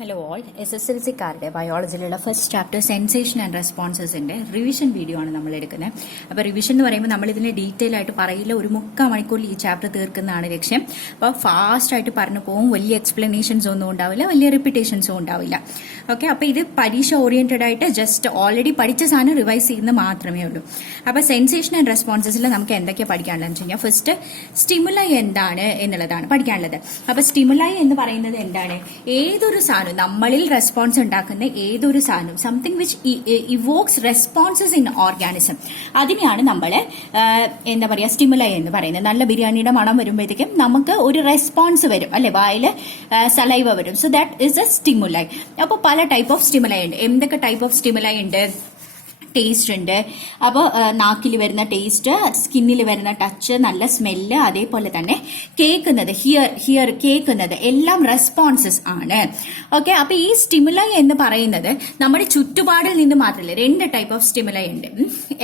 Hello all SSLC-കാരുടെ ബയോളജിയിലുള്ള first chapter sensation and റെസ്പോൺസസിന്റെ റിവിഷൻ വീഡിയോ ആണ് നമ്മൾ എടുക്കുന്നത്. അപ്പോൾ റിവിഷൻ എന്ന് പറയുമ്പോൾ നമ്മൾ ഇതിനെ ഡീറ്റെയിൽ ആയിട്ട് പറയില്ല, ഒരു 3/4 മണിക്കൂറിൽ ഈ ചാപ്റ്റർ തീർക്കുന്നതാണ് ലക്ഷ്യം. അപ്പോൾ ഫാസ്റ്റ് ആയിട്ട് പറഞ്ഞു പോകും, വലിയ എക്സ്പ്ലനേഷൻസ് ഒന്നും ഉണ്ടാവില്ല, വലിയ റിപ്പീറ്റേഷൻസും ഉണ്ടാവില്ല. ഓക്കെ, അപ്പോൾ ഇത് പരീക്ഷ ഓറിയന്റഡ് ആയിട്ട് ജസ്റ്റ് ഓൾറെഡി പഠിച്ച സാധനം റിവൈസ് ചെയ്യുന്നത് മാത്രമേ ഉള്ളൂ. അപ്പോൾ സെൻസേഷൻ ആൻഡ് റെസ്പോൺസസിൽ നമുക്ക് എന്തൊക്കെ പഠിക്കാനുള്ളതെന്ന് വെച്ച് കഴിഞ്ഞാൽ ഫസ്റ്റ് സ്റ്റിമുലൈ എന്താണ് എന്നുള്ളതാണ് പഠിക്കാനുള്ളത്. അപ്പോൾ സ്റ്റിമുലൈ എന്ന് പറയുന്നത് എന്താണ്? ഏതൊരു നമ്മളിൽ റെസ്പോൺസ് ഉണ്ടാക്കുന്ന ഏതൊരു സാധനം, something which evokes responses in organism, അതിനെയാണ് നമ്മൾ എന്താ പറയുക സ്റ്റിമുലൈ എന്ന് പറയുന്നത്. നല്ല ബിരിയാണിയുടെ മണം വരുമ്പോഴത്തേക്കും നമുക്ക് ഒരു റെസ്പോൺസ് വരും, അല്ലെ, വായിൽ സലൈവ വരും. So that is A stimuli. അപ്പോൾ പല ടൈപ്പ് ഓഫ് സ്റ്റിമുലൈ ഉണ്ട്. എന്തൊക്കെ ടൈപ്പ് ഓഫ് സ്റ്റിമുലൈ ഉണ്ട്? ടേസ്റ്റ് ഉണ്ട്. അപ്പോൾ നാക്കിൽ വരുന്ന ടേസ്റ്റ്, സ്കിന്നിൽ വരുന്ന ടച്ച്, നല്ല സ്മെല്ല്, അതേപോലെ തന്നെ കേൾക്കുന്നത്, ഹിയർ കേൾക്കുന്നത്, എല്ലാം റെസ്പോൺസസ് ആണ്. ഓക്കെ, അപ്പൊ ഈ സ്റ്റിമുലൈ എന്ന് പറയുന്നത് നമ്മുടെ ചുറ്റുപാടിൽ നിന്ന് മാത്രമല്ല, 2 ടൈപ്പ് ഓഫ് സ്റ്റിമുലൈ ഉണ്ട്.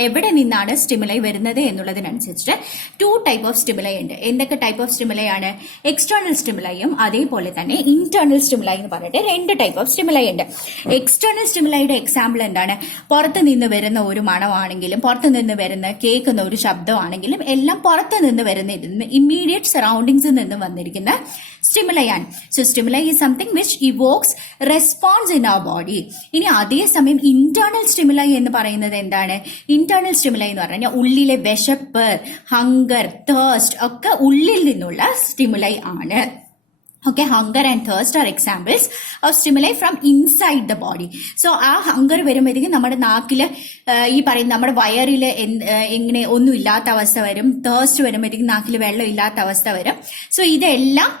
എവിടെ നിന്നാണ് സ്റ്റിമുലൈ വരുന്നത് എന്നുള്ളതിനനുസരിച്ച് 2 ടൈപ്പ് ഓഫ് സ്റ്റിമുലൈ ഉണ്ട്. എന്തൊക്കെ ടൈപ്പ് ഓഫ് സ്റ്റിമുലൈ ആണ്? എക്സ്റ്റേണൽ സ്റ്റിമുലൈയും അതേപോലെ തന്നെ ഇന്റേണൽ സ്റ്റിമുലൈ എന്ന് പറഞ്ഞിട്ട് 2 ടൈപ്പ് ഓഫ് സ്റ്റിമുലൈ ഉണ്ട്. എക്സ്റ്റേണൽ സ്റ്റിമുലൈയുടെ എക്സാമ്പിൾ എന്താണ്? പുറത്ത് നിന്ന് വരുന്ന ഒരു മണമാണെങ്കിലും, പുറത്തു നിന്ന് വരുന്ന കേൾക്കുന്ന ഒരു ശബ്ദമാണെങ്കിലും, എല്ലാം പുറത്തു നിന്ന് വരുന്ന ഇമ്മീഡിയറ്റ് സറൗണ്ടിങ്സിൽ നിന്ന് വന്നിരിക്കുന്ന സ്റ്റിമുലൈ ആണ്. So stimuli is something which evokes response in our body. ഇനി അതേസമയം ഇന്റേണൽ സ്റ്റിമുലൈ എന്ന് പറയുന്നത് എന്താണ്? ഇന്റേണൽ സ്റ്റിമുലൈ എന്ന് പറഞ്ഞാൽ ഉള്ളിലെ വിശപ്പ്, ഹങ്കർ, തേഴ്സ്റ്റ് ഒക്കെ ഉള്ളിൽ നിന്നുള്ള സ്റ്റിമുലൈ ആണ്. Okay, hunger and thirst are examples of stimuli from inside the body. So ആ ഹങ്കർ വരുമ്പോഴത്തേക്കും നമ്മുടെ നാക്കില് ഈ പറയുന്ന നമ്മുടെ വയറില് എങ്ങനെ ഒന്നും ഇല്ലാത്ത അവസ്ഥ വരും. തേഴ്സ്റ്റ് വരുമ്പോഴത്തേക്കും നാക്കിൽ വെള്ളം ഇല്ലാത്ത അവസ്ഥ വരും. സോ ഇതെല്ലാം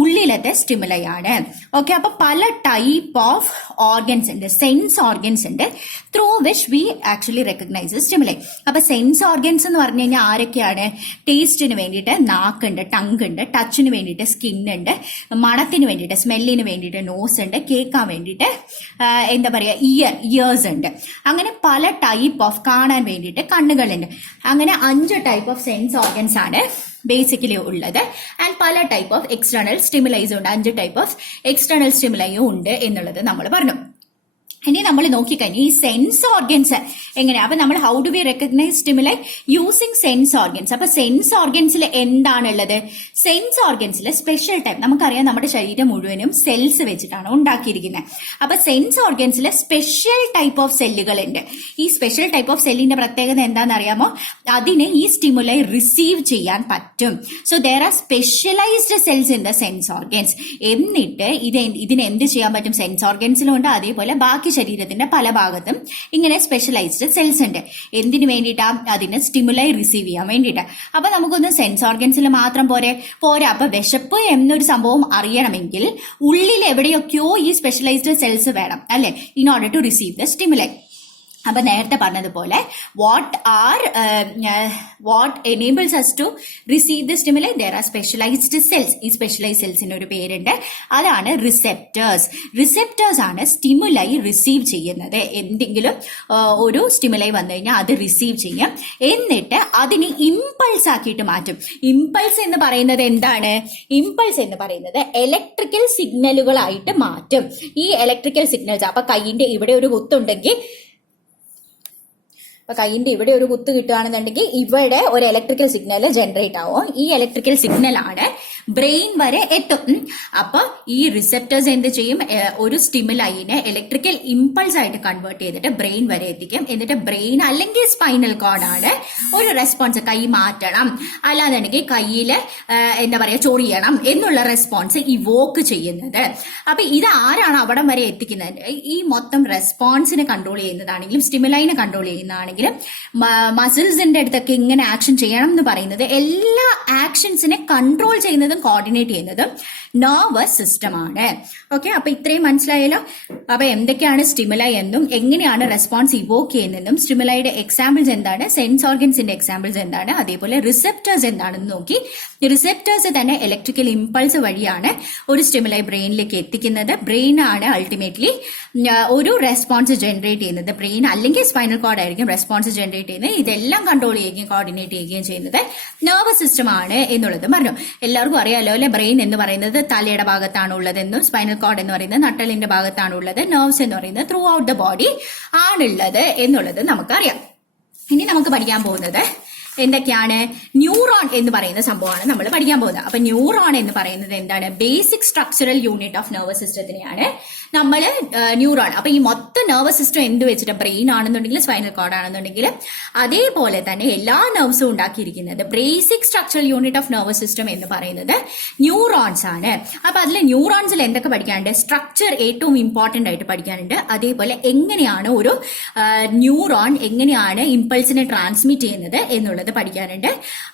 ഉള്ളിലത്തെ സ്റ്റിമുലൈ ആണ്. ഓക്കെ, അപ്പൊ പല ടൈപ്പ് ഓഫ് ഓർഗൻസ് ഉണ്ട്, സെൻസ് ഓർഗൻസ് ഉണ്ട്, through which we actually recognise stimuli. അപ്പൊ സെൻസ് ഓർഗൻസ് എന്ന് പറഞ്ഞു കഴിഞ്ഞാൽ ആരൊക്കെയാണ്? ടേസ്റ്റിന് വേണ്ടിയിട്ട് നാക്കുണ്ട്, ടങ് ഉണ്ട്, ടച്ചിന് വേണ്ടിയിട്ട് സ്കിൻ ഉണ്ട്, മണത്തിന് വേണ്ടിയിട്ട്, സ്മെല്ലിന് വേണ്ടിയിട്ട് നോസ് ഉണ്ട്, കേൾക്കാൻ വേണ്ടിയിട്ട് എന്താ പറയാ ഇയേഴ്സ് ഉണ്ട്. അങ്ങനെ പല ടൈപ്പ് ഓഫ്, കാണാൻ വേണ്ടിയിട്ട് കണ്ണുകളുണ്ട്. അങ്ങനെ 5 ടൈപ്പ് ഓഫ് സെൻസ് ഓർഗൻസ് ആണ് ബേസിക്കലി ഉള്ളത്. ആൻഡ് പല ടൈപ്പ് ഓഫ് എക്സ്റ്റേണൽ സ്റ്റിമുലൈസ് ഉണ്ട്. 5 ടൈപ്പ് ഓഫ് എക്സ്റ്റേണൽ സ്റ്റിമുലൈയും ഉണ്ട് എന്നുള്ളത് നമ്മൾ പറഞ്ഞു. ഇനി നമ്മൾ നോക്കിക്കഴിഞ്ഞാൽ ഈ സെൻസ് ഓർഗൻസ് എങ്ങനെയാ? അപ്പൊ നമ്മൾ how do we recognise stimuli? Using sense organs. അപ്പൊ സെൻസ് ഓർഗൻസിൽ എന്താണുള്ളത്? സെൻസ് ഓർഗൻസിൽ സ്പെഷ്യൽ ടൈപ്പ്, നമുക്കറിയാം നമ്മുടെ ശരീരം മുഴുവനും സെൽസ് വെച്ചിട്ടാണ് ഉണ്ടാക്കിയിരിക്കുന്നത്. അപ്പൊ സെൻസ് ഓർഗൻസിൽ സ്പെഷ്യൽ ടൈപ്പ് ഓഫ് സെല്ലുകൾ ഉണ്ട്. ഈ സ്പെഷ്യൽ ടൈപ്പ് ഓഫ് സെല്ലിന്റെ പ്രത്യേകത എന്താണെന്ന് അറിയാമോ? അതിന് ഈ സ്റ്റിമുലൈ റിസീവ് ചെയ്യാൻ പറ്റും. So there are specialised cells in the sense organs. എന്നിട്ട് ഇതിന് എന്ത് ചെയ്യാൻ പറ്റും? സെൻസ് ഓർഗൻസിലും ഉണ്ട്, അതേപോലെ ബാക്കി ശരീരത്തിന്റെ പല ഭാഗത്തും ഇങ്ങനെ സ്പെഷ്യലൈസ്ഡ് സെൽസ് ഉണ്ട്. എന്തിനു വേണ്ടിയിട്ടാ? അതിന് സ്റ്റിമുലൈ റിസീവ് ചെയ്യാൻ വേണ്ടിയിട്ട്. അപ്പൊ നമുക്കൊന്ന് സെൻസ് ഓർഗൻസിൽ മാത്രം പോരാ. അപ്പൊ വിശപ്പ് എന്നൊരു സംഭവം അറിയണമെങ്കിൽ ഉള്ളിൽ എവിടെയൊക്കെയോ ഈ സ്പെഷ്യലൈസ്ഡ് സെൽസ് വേണം, അല്ലെ, in order to receive the stimuli. അപ്പൊ നേരത്തെ പറഞ്ഞതുപോലെ what enables us to receive the stimuli? There are specialised cells. ഈ സ്പെഷ്യലൈസ്ഡ് സെൽസിന് ഒരു പേരുണ്ട്, അതാണ് റിസെപ്റ്റേഴ്സ്. റിസെപ്റ്റേഴ്സ് ആണ് സ്റ്റിമുലൈ റിസീവ് ചെയ്യുന്നത്. എന്തെങ്കിലും ഒരു സ്റ്റിമുലൈ വന്നു കഴിഞ്ഞാൽ അത് റിസീവ് ചെയ്യും, എന്നിട്ട് അതിന് ഇമ്പൾസ് ആക്കിയിട്ട് മാറ്റും. ഇമ്പൾസ് എന്ന് പറയുന്നത് എന്താണ്? ഇമ്പൾസ് എന്ന് പറയുന്നത് ഇലക്ട്രിക്കൽ സിഗ്നലുകളായിട്ട് മാറ്റും. ഈ ഇലക്ട്രിക്കൽ സിഗ്നൽസ്, അപ്പൊ കൈയിന്റെ ഇവിടെ ഒരു കുത്തുണ്ടെങ്കിൽ, അപ്പൊ കൈയിന്റെ ഇവിടെ ഒരു കുത്ത് കിട്ടുകയാണെന്നുണ്ടെങ്കിൽ ഇവിടെ ഒരു ഇലക്ട്രിക്കൽ സിഗ്നൽ ജനറേറ്റ് ആവും. ഈ ഇലക്ട്രിക്കൽ സിഗ്നൽ ആണ് ബ്രെയിൻ വരെ എത്തും. അപ്പൊ ഈ റിസെപ്റ്റേഴ്സ് എന്ത് ചെയ്യും? ഒരു സ്റ്റിമുലൈനെ ഇലക്ട്രിക്കൽ ഇമ്പൾസ് ആയിട്ട് കൺവേർട്ട് ചെയ്തിട്ട് ബ്രെയിൻ വരെ എത്തിക്കും. എന്നിട്ട് ബ്രെയിൻ അല്ലെങ്കിൽ സ്പൈനൽ കോഡാണ് ഒരു റെസ്പോൺസ്, കൈ മാറ്റണം, അല്ലാന്നുണ്ടെങ്കിൽ കയ്യിൽ എന്താ പറയാ ചൊറിയണം എന്നുള്ള റെസ്പോൺസ് ഇവോക്ക് ചെയ്യുന്നത്. അപ്പൊ ഇത് ആരാണ് അവിടം വരെ എത്തിക്കുന്നത്? ഈ മൊത്തം റെസ്പോൺസിനെ കൺട്രോൾ ചെയ്യുന്നതാണെങ്കിലും സ്റ്റിമുലൈനെ കൺട്രോൾ ചെയ്യുന്നതാണെങ്കിലും മസിൽസിന്റെ അടുത്തൊക്കെ ഇങ്ങനെ ആക്ഷൻ ചെയ്യണം എന്ന് പറയുന്നത്, എല്ലാ ആക്ഷൻസിനെ കൺട്രോൾ ചെയ്യുന്നതും കോർഡിനേറ്റ് ചെയ്യുന്നതും നെർവസ് സിസ്റ്റം ആണ്. ഓക്കെ, അപ്പൊ ഇത്രയും മനസ്സിലായല്ലോ. അപ്പൊ എന്തൊക്കെയാണ് സ്റ്റിമുലൈ എന്നും എങ്ങനെയാണ് റെസ്പോൺസ് ഇവോക്ക് ചെയ്യുന്നതെന്നും, സ്റ്റിമുലൈയുടെ എക്സാമ്പിൾസ് എന്താണ്, സെൻസ് ഓർഗൻസിന്റെ എക്സാമ്പിൾസ് എന്താണ്, അതേപോലെ റിസെപ്റ്റേഴ്സ് എന്താണെന്ന് നോക്കി. റിസെപ്റ്റേഴ്സ് തന്നെ ഇലക്ട്രിക്കൽ ഇമ്പൾസ് വഴിയാണ് ഒരു സ്റ്റിമുലൈ ബ്രെയിനിലേക്ക് എത്തിക്കുന്നത്. ബ്രെയിൻ ആണ് അൾട്ടിമേറ്റ്ലി ഒരു റെസ്പോൺസ് ജനറേറ്റ് ചെയ്യുന്നത്. ബ്രെയിൻ അല്ലെങ്കിൽ സ്പൈനൽ കോഡ് ആയിരിക്കും റെസ്പോൺസ് ജനറേറ്റ് ചെയ്യുന്നത്. ഇതെല്ലാം കൺട്രോൾ ചെയ്യുകയും കോർഡിനേറ്റ് ചെയ്യുകയും ചെയ്യുന്നത് നെർവസ് സിസ്റ്റം ആണ് എന്നുള്ളത് പറഞ്ഞു. എല്ലാവർക്കും അറിയാലോ അല്ലെ, ബ്രെയിൻ എന്ന് പറയുന്നത് പറയുന്നത് തലയുടെ ഭാഗത്താണ് ഉള്ളതെന്നും സ്പൈനൽ കോഡ് എന്ന് പറയുന്നത് നട്ടലിന്റെ ഭാഗത്താണ് ഉള്ളത്, നെർവ്സ് എന്ന് പറയുന്നത് ത്രൂ ഔട്ട് ദ ബോഡി ആണുള്ളത് എന്നുള്ളത് നമുക്കറിയാം. ഇനി നമുക്ക് പഠിക്കാൻ പോകുന്നത് എന്തൊക്കെയാണ്? ന്യൂറോൺ എന്ന് പറയുന്ന സംഭവമാണ് നമ്മൾ പഠിക്കാൻ പോകുന്നത്. അപ്പൊ ന്യൂറോൺ എന്ന് പറയുന്നത് എന്താണ്? Basic structural unit of nervous സിസ്റ്റത്തിനെയാണ് നമ്മൾ ന്യൂറോൺ. അപ്പൊ ഈ മൊത്തം നെർവസ് സിസ്റ്റം എന്ത് വെച്ചിട്ട്, ബ്രെയിൻ ആണെന്നുണ്ടെങ്കിൽ സ്പൈനൽ കോഡ് ആണെന്നുണ്ടെങ്കിൽ അതേപോലെ തന്നെ എല്ലാ നെർവ്സും ഉണ്ടാക്കിയിരിക്കുന്നത് basic structural unit of nervous system എന്ന് പറയുന്നത് ന്യൂറോൺസ് ആണ്. അപ്പൊ അതിൽ ന്യൂറോൺസിൽ എന്തൊക്കെ പഠിക്കാനുണ്ട്? സ്ട്രക്ചർ ഏറ്റവും ഇമ്പോർട്ടന്റ് ആയിട്ട് പഠിക്കാനുണ്ട്. അതേപോലെ എങ്ങനെയാണ് ഒരു ന്യൂറോൺ എങ്ങനെയാണ് ഇമ്പൾസിനെ ട്രാൻസ്മിറ്റ് ചെയ്യുന്നത് എന്നുള്ളത് പഠിക്കാനുണ്ട്.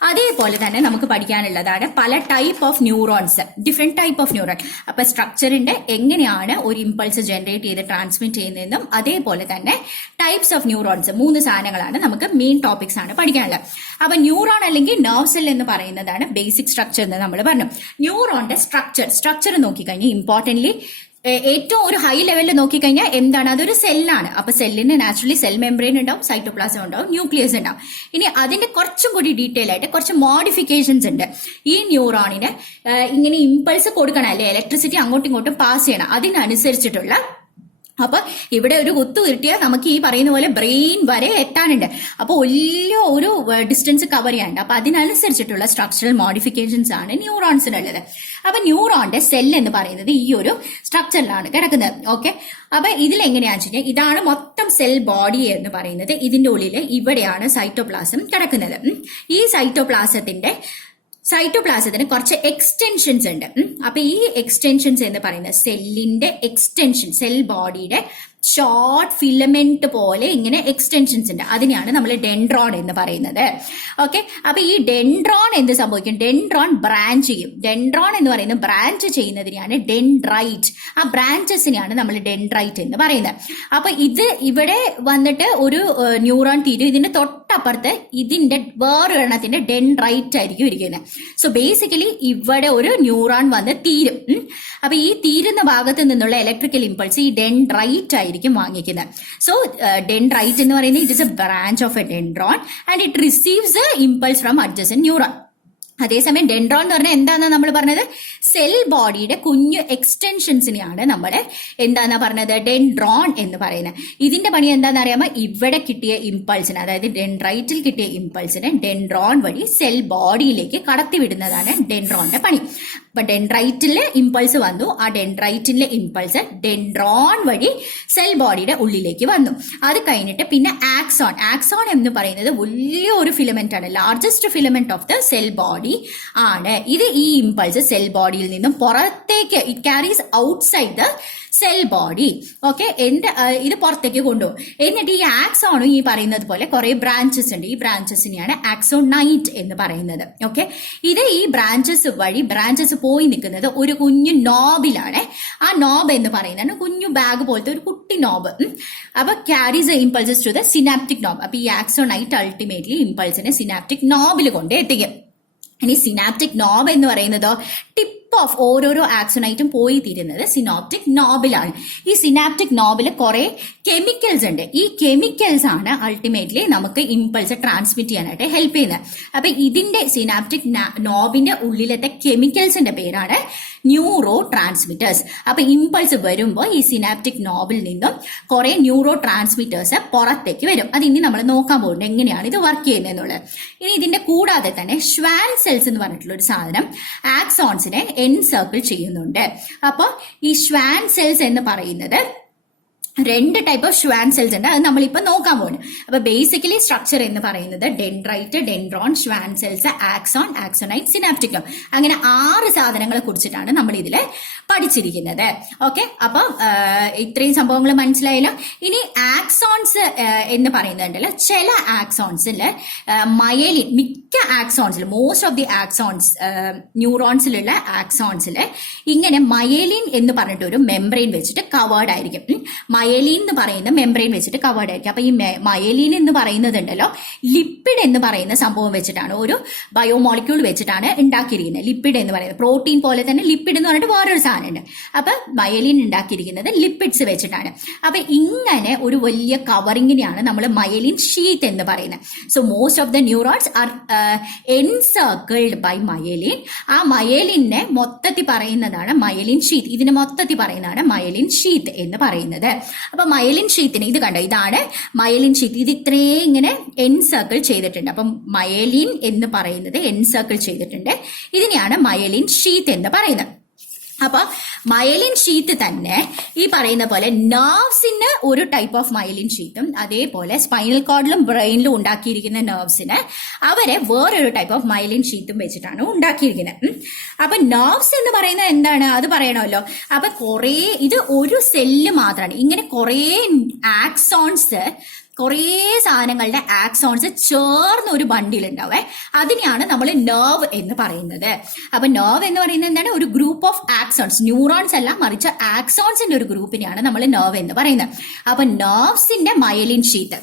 അതേപോലെ തന്നെ നമുക്ക് പഠിക്കാനുള്ളതാണ് പല type of neurons, different type of neuron. അപ്പൊ സ്ട്രക്ചറിന്റെ എങ്ങനെയാണ് ഒരു ഇമ്പൾസ് ജനറേറ്റ് ചെയ്ത് ട്രാൻസ്മിറ്റ് ചെയ്യുന്നതെന്നും അതേപോലെ തന്നെ ടൈപ്സ് ഓഫ് ന്യൂറോൺസ്, 3 സാധനങ്ങളാണ് നമുക്ക് മെയിൻ ടോപ്പിക്സ് ആണ് പഠിക്കാനുള്ളത്. അപ്പൊ ന്യൂറോൺ അല്ലെങ്കിൽ നെർവ് സെൽ എന്ന് പറയുന്നതാണ് ബേസിക് സ്ട്രക്ചർ എന്ന് നമ്മൾ പറഞ്ഞു. ന്യൂറോണിന്റെ സ്ട്രക്ചർ നോക്കിക്കഴിഞ്ഞാൽ ഇമ്പോർട്ടന്റ്ലി ഏറ്റവും ഒരു ഹൈ ലെവലിൽ നോക്കിക്കഴിഞ്ഞാൽ എന്താണ്? അതൊരു സെല്ലാണ്. അപ്പൊ സെല്ലിന് നാച്ചുറലി സെൽ മെംബ്രെയിൻ ഉണ്ടാവും, സൈറ്റോപ്ലാസം ഉണ്ടാവും, ന്യൂക്ലിയസ് ഉണ്ടാവും. ഇനി അതിന്റെ കുറച്ചും കൂടി ഡീറ്റെയിൽ ആയിട്ട് കുറച്ച് മോഡിഫിക്കേഷൻസ് ഉണ്ട്. ഈ ന്യൂറോണിന് ഇങ്ങനെ ഇമ്പൾസ് കൊടുക്കണം, അല്ലെ ഇലക്ട്രിസിറ്റി അങ്ങോട്ടും ഇങ്ങോട്ടും പാസ് ചെയ്യണം. അതിനനുസരിച്ചിട്ടുള്ള, അപ്പൊ ഇവിടെ ഒരു കുത്തു കിട്ടിയാൽ നമുക്ക് ഈ പറയുന്ന പോലെ ബ്രെയിൻ വരെ എത്താനുണ്ട്. അപ്പൊ വലിയ ഒരു ഡിസ്റ്റൻസ് കവർ ചെയ്യാനുണ്ട്. അപ്പൊ അതിനനുസരിച്ചിട്ടുള്ള സ്ട്രക്ചറൽ മോഡിഫിക്കേഷൻസ് ആണ് ന്യൂറോൺസിനുള്ളത്. അപ്പൊ ന്യൂറോണിന്റെ സെൽ എന്ന് പറയുന്നത് ഈ ഒരു സ്ട്രക്ചറിലാണ് കിടക്കുന്നത്. ഓക്കെ, അപ്പൊ ഇതിലെങ്ങനെയാണെന്ന് വെച്ച് കഴിഞ്ഞാൽ ഇതാണ് മൊത്തം സെൽ ബോഡി എന്ന് പറയുന്നത്. ഇതിന്റെ ഉള്ളിൽ ഇവിടെയാണ് സൈറ്റോപ്ലാസം കിടക്കുന്നത്. ഈ സൈറ്റോപ്ലാസത്തിന് കുറച്ച് എക്സ്റ്റൻഷൻസ് ഉണ്ട്. അപ്പൊ ഈ എക്സ്റ്റൻഷൻസ് എന്ന് പറയുന്നത് സെല്ലിന്റെ എക്സ്റ്റൻഷൻ, സെൽ ബോഡിയുടെ ഷോർട്ട് ഫിലമെന്റ് പോലെ ഇങ്ങനെ എക്സ്റ്റൻഷൻസ് ഉണ്ട്. അതിനെയാണ് നമ്മൾ ഡെൻഡ്രോൺ എന്ന് പറയുന്നത്. ഓക്കെ, അപ്പൊ ഈ ഡെൻഡ്രോൺ എന്ത് സംഭവിക്കും? ഡെൻഡ്രോൺ ബ്രാഞ്ച് ചെയ്യും. ഡെൻഡ്രോൺ എന്ന് പറയുന്നത് ബ്രാഞ്ച് ചെയ്യുന്നതിനെയാണ് ഡെൻഡ്രൈറ്റ്. ആ ബ്രാഞ്ചസിനെയാണ് നമ്മൾ ഡെൻഡ്രൈറ്റ് എന്ന് പറയുന്നത്. അപ്പൊ ഇത് ഇവിടെ വന്നിട്ട് ഒരു ന്യൂറോൺ തീരും. ഇതിന്റെ തൊട്ടപ്പുറത്ത് ഇതിന്റെ വേറൊരെണ്ണത്തിന്റെ ഡെൻഡ്രൈറ്റ് ആയിരിക്കും ഇരിക്കുന്നത്. സോ ബേസിക്കലി ഇവിടെ ഒരു ന്യൂറോൺ വന്ന് തീരും. അപ്പൊ ഈ തീരുന്ന ഭാഗത്ത് നിന്നുള്ള ഇലക്ട്രിക്കൽ ഇമ്പൾസ് ഈ ഡെൻഡ്രൈറ്റ് ആയിരിക്കും വാങ്ങിക്കുന്നത്. സോ ഡെൻഡ്രൈറ്റ് എന്ന് പറയുന്നത് it is A branch of A dendron and it receives A impulse from adjacent neuron. അതേസമയം ഡെൻഡ്രോൺ എന്ന് പറഞ്ഞാൽ എന്താണെന്ന് നമ്മൾ പറഞ്ഞത്? സെൽ ബോഡിയുടെ കുഞ്ഞു എക്സ്റ്റൻഷൻസിനെയാണ് നമ്മൾ എന്താന്നാ പറഞ്ഞത്? ഡെൻഡ്രോൺ എന്ന് പറയുന്നത്. ഇതിന്റെ പണി എന്താണെന്ന് അറിയാമോ? ഇവിടെ കിട്ടിയ ഇമ്പൾസിന്, അതായത് ഡെൻഡ്രൈറ്റിൽ കിട്ടിയ ഇമ്പൾസിനെ ഡെൻഡ്രോൺ വഴി സെൽ ബോഡിയിലേക്ക് കടത്തിവിടുന്നതാണ് ഡെൻഡ്രോണിന്റെ പണി. അപ്പൊ ഡെൻഡ്രൈറ്റിലെ ഇമ്പൾസ് വന്നു, ആ ഡെൻഡ്രൈറ്റിലെ ഇമ്പൾസ് ഡെൻഡ്രോൺ വഴി സെൽ ബോഡിയുടെ ഉള്ളിലേക്ക് വന്നു. അത് കഴിഞ്ഞിട്ട് പിന്നെ ആക്സോൺ എന്ന് പറയുന്നത് വലിയൊരു ഫിലമെന്റ് ആണ്, largest filament of the cell body ആണ്. ഇത് ഈ ഇമ്പൾസ് സെൽ ബോഡിയിൽ നിന്നും പുറത്തേക്ക്, it carries outside the cell body. Okay, ഇത് പുറത്തേക്ക് കൊണ്ടുപോകും. എന്നിട്ട് ഈ ആക്സോണും ഈ പറയുന്നത് പോലെ കുറെ ബ്രാഞ്ചസ് ഉണ്ട്. ഈ ബ്രാഞ്ചസിനെയാണ് ആക്സോണൈറ്റ് എന്ന് പറയുന്നത്. ഓക്കെ, ഇത് ഈ ബ്രാഞ്ചസ് പോയി നിൽക്കുന്നത് ഒരു കുഞ്ഞു നോബിലാണ്. ആ നോബ് എന്ന് പറയുന്നത് കുഞ്ഞു ബാഗ് പോലത്തെ ഒരു കുട്ടി നോബ്. അപ്പൊ carries impulses to the synaptic knob. അപ്പൊ ഈ ആക്സോണൈറ്റ് അൾട്ടിമേറ്റ്ലി ഇമ്പൾസിനെ സിനാപ്റ്റിക് നോബിൽ കൊണ്ട് എത്തിക്കും. ഇനി സിനാപ്റ്റിക് നോബ് എന്ന് പറയുന്നതോ ടിപ്പ് ഓഫ് ഓരോരോ ആക്സോണൈറ്റും പോയി തീരുന്നത് സിനാപ്റ്റിക് നോബിലാണ്. ഈ സിനാപ്റ്റിക് നോബിൽ കുറെ കെമിക്കൽസ് ഉണ്ട്. ഈ കെമിക്കൽസ് ആണ് അൾട്ടിമേറ്റ്ലി നമുക്ക് ഇമ്പൾസ് ട്രാൻസ്മിറ്റ് ചെയ്യാനായിട്ട് ഹെൽപ്പ് ചെയ്യുന്നത്. അപ്പൊ ഇതിന്റെ സിനാപ്റ്റിക് നോബിന്റെ ഉള്ളിലത്തെ കെമിക്കൽസിന്റെ പേരാണ് ന്യൂറോ ട്രാൻസ്മിറ്റേഴ്സ്. അപ്പൊ ഇമ്പൾസ് വരുമ്പോൾ ഈ സിനാപ്റ്റിക് നോബിൽ നിന്നും കുറെ ന്യൂറോ ട്രാൻസ്മിറ്റേഴ്സ് പുറത്തേക്ക് വരും. അത് ഇനി നമ്മൾ നോക്കാൻ പോകുന്നുണ്ട് എങ്ങനെയാണ് ഇത് വർക്ക് ചെയ്യുന്നത് എന്നുള്ളത്. ഇനി ഇതിന്റെ കൂടാതെ തന്നെ ഷ്വാൻ സെൽസ് എന്ന് പറഞ്ഞിട്ടുള്ള ഒരു സാധനം ആക്സോൺസിനെ എൻസർക്കിൾ ചെയ്യുന്നുണ്ട്. അപ്പോൾ ഈ ഷ്വാൻ സെൽസ് എന്ന് പറയുന്നത് 2 ടൈപ്പ് ഓഫ് ഷ്വാൻ സെൽസ് ഉണ്ട്. അത് നമ്മളിപ്പോ നോക്കാൻ പോകുന്നു. അപ്പൊ ബേസിക്കലി സ്ട്രക്ചർ എന്ന് പറയുന്നത് dendrite, dendron, Schwann cells, axon, axonite, synaptic knob, അങ്ങനെ 6 സാധനങ്ങളെ കുറിച്ചിട്ടാണ് നമ്മൾ ഇതിൽ പഠിച്ചിരിക്കുന്നത്. ഓക്കെ, അപ്പൊ ഇത്രയും സംഭവങ്ങൾ മനസ്സിലായല്ലോ. ഇനി ആക്സോൺസ് എന്ന് പറയുന്നുണ്ടല്ലോ, ചില ആക്സോൺസിൽ മയലിൻ, മിക്ക ആക്സോൺസിൽ, മോസ്റ്റ് ഓഫ് ദി ആക്സോൺസ്, ന്യൂറോൺസിലുള്ള ആക്സോൺസിൽ ഇങ്ങനെ മയലിൻ എന്ന് പറഞ്ഞിട്ട് ഒരു മെംബ്രെയിൻ വെച്ചിട്ട് കവേർഡ് ആയിരിക്കും. മയലിൻ എന്ന് പറയുന്ന മെംബ്രെയിൻ വെച്ചിട്ട് കവേർഡ് ആയിരിക്കും. അപ്പൊ ഈ മയലിൻ എന്ന് പറയുന്നത് ഉണ്ടല്ലോ, ലിപ്പിഡ് എന്ന് പറയുന്ന സംഭവം വെച്ചിട്ടാണ്, ഒരു ബയോമോളിക്യൂൾ വെച്ചിട്ടാണ് ഉണ്ടാക്കിയിരിക്കുന്നത്. ലിപ്പിഡ് എന്ന് പറയുന്നത് പ്രോട്ടീൻ പോലെ തന്നെ ലിപ്പിഡ് എന്ന് പറഞ്ഞിട്ട് വേറൊരു സാധനമുണ്ട്. അപ്പൊ മയലിൻ ഉണ്ടാക്കിയിരിക്കുന്നത് ലിപ്പിഡ്സ് വെച്ചിട്ടാണ്. അപ്പൊ ഇങ്ങനെ ഒരു വലിയ കവറിങ്ങിനെയാണ് നമ്മൾ മയലിൻ ഷീത്ത് എന്ന് പറയുന്നത്. So most of the neurons are encircled by myelin. ആ മയലിനെ മൊത്തത്തിൽ പറയുന്നതാണ് മയലിൻ ഷീത്ത്. ഇതിന് മൊത്തത്തിൽ പറയുന്നതാണ് മയലിൻ ഷീത്ത് എന്ന് പറയുന്നത്. അപ്പൊ മയലിൻ ഷീത്തിന് ഇത് കണ്ടോ, ഇതാണ് മയലിൻ ഷീത്ത്. ഇത് ഇത്രയും ഇങ്ങനെ എൻസർക്കിൾ ചെയ്തിട്ടുണ്ട്. അപ്പം മയലിൻ എന്ന് പറയുന്നത് എൻസർക്കിൾ ചെയ്തിട്ടുണ്ട്. ഇതിനെയാണ് മയലിൻ ഷീത്ത് എന്ന് പറയുന്നത്. അപ്പൊ മയലിൻ ഷീത്ത് തന്നെ ഈ പറയുന്ന പോലെ നെർവ്സിന് ഒരു ടൈപ്പ് ഓഫ് മയലിൻ ഷീത്തും, അതേപോലെ സ്പൈനൽ കോഡിലും ബ്രെയിനിലും ഉണ്ടാക്കിയിരിക്കുന്ന നെർവ്സിന് അവരെ വേറൊരു ടൈപ്പ് ഓഫ് മയലിൻ ഷീത്തും വെച്ചിട്ടാണ് ഉണ്ടാക്കിയിരിക്കുന്നത്. അപ്പൊ നെർവ്സ് എന്ന് പറയുന്നത് എന്താണ് അത് പറയണമല്ലോ. അപ്പൊ കുറേ, ഇത് ഒരു സെല്ല് മാത്രമാണ്. ഇങ്ങനെ കുറേ ആക്സോൺസ്, കുറേ സാധനങ്ങളുടെ ആക്സോൺസ് ചേർന്ന് ഒരു ബണ്ടിൽ ഉണ്ടാവേ, അതിനെയാണ് നമ്മൾ നെർവ് എന്ന് പറയുന്നത്. അപ്പൊ നെർവ് എന്ന് പറയുന്നത് എന്താണ്? ഒരു ഗ്രൂപ്പ് ഓഫ് ആക്സോൺസ്, ന്യൂറോൺസ് അല്ല മറിച്ച് ആക്സോൺസിന്റെ ഒരു ഗ്രൂപ്പിനെയാണ് നമ്മൾ നെർവ് എന്ന് പറയുന്നത്. അപ്പൊ നെർവ്സിന്റെ മയലിൻ ഷീത്ത്,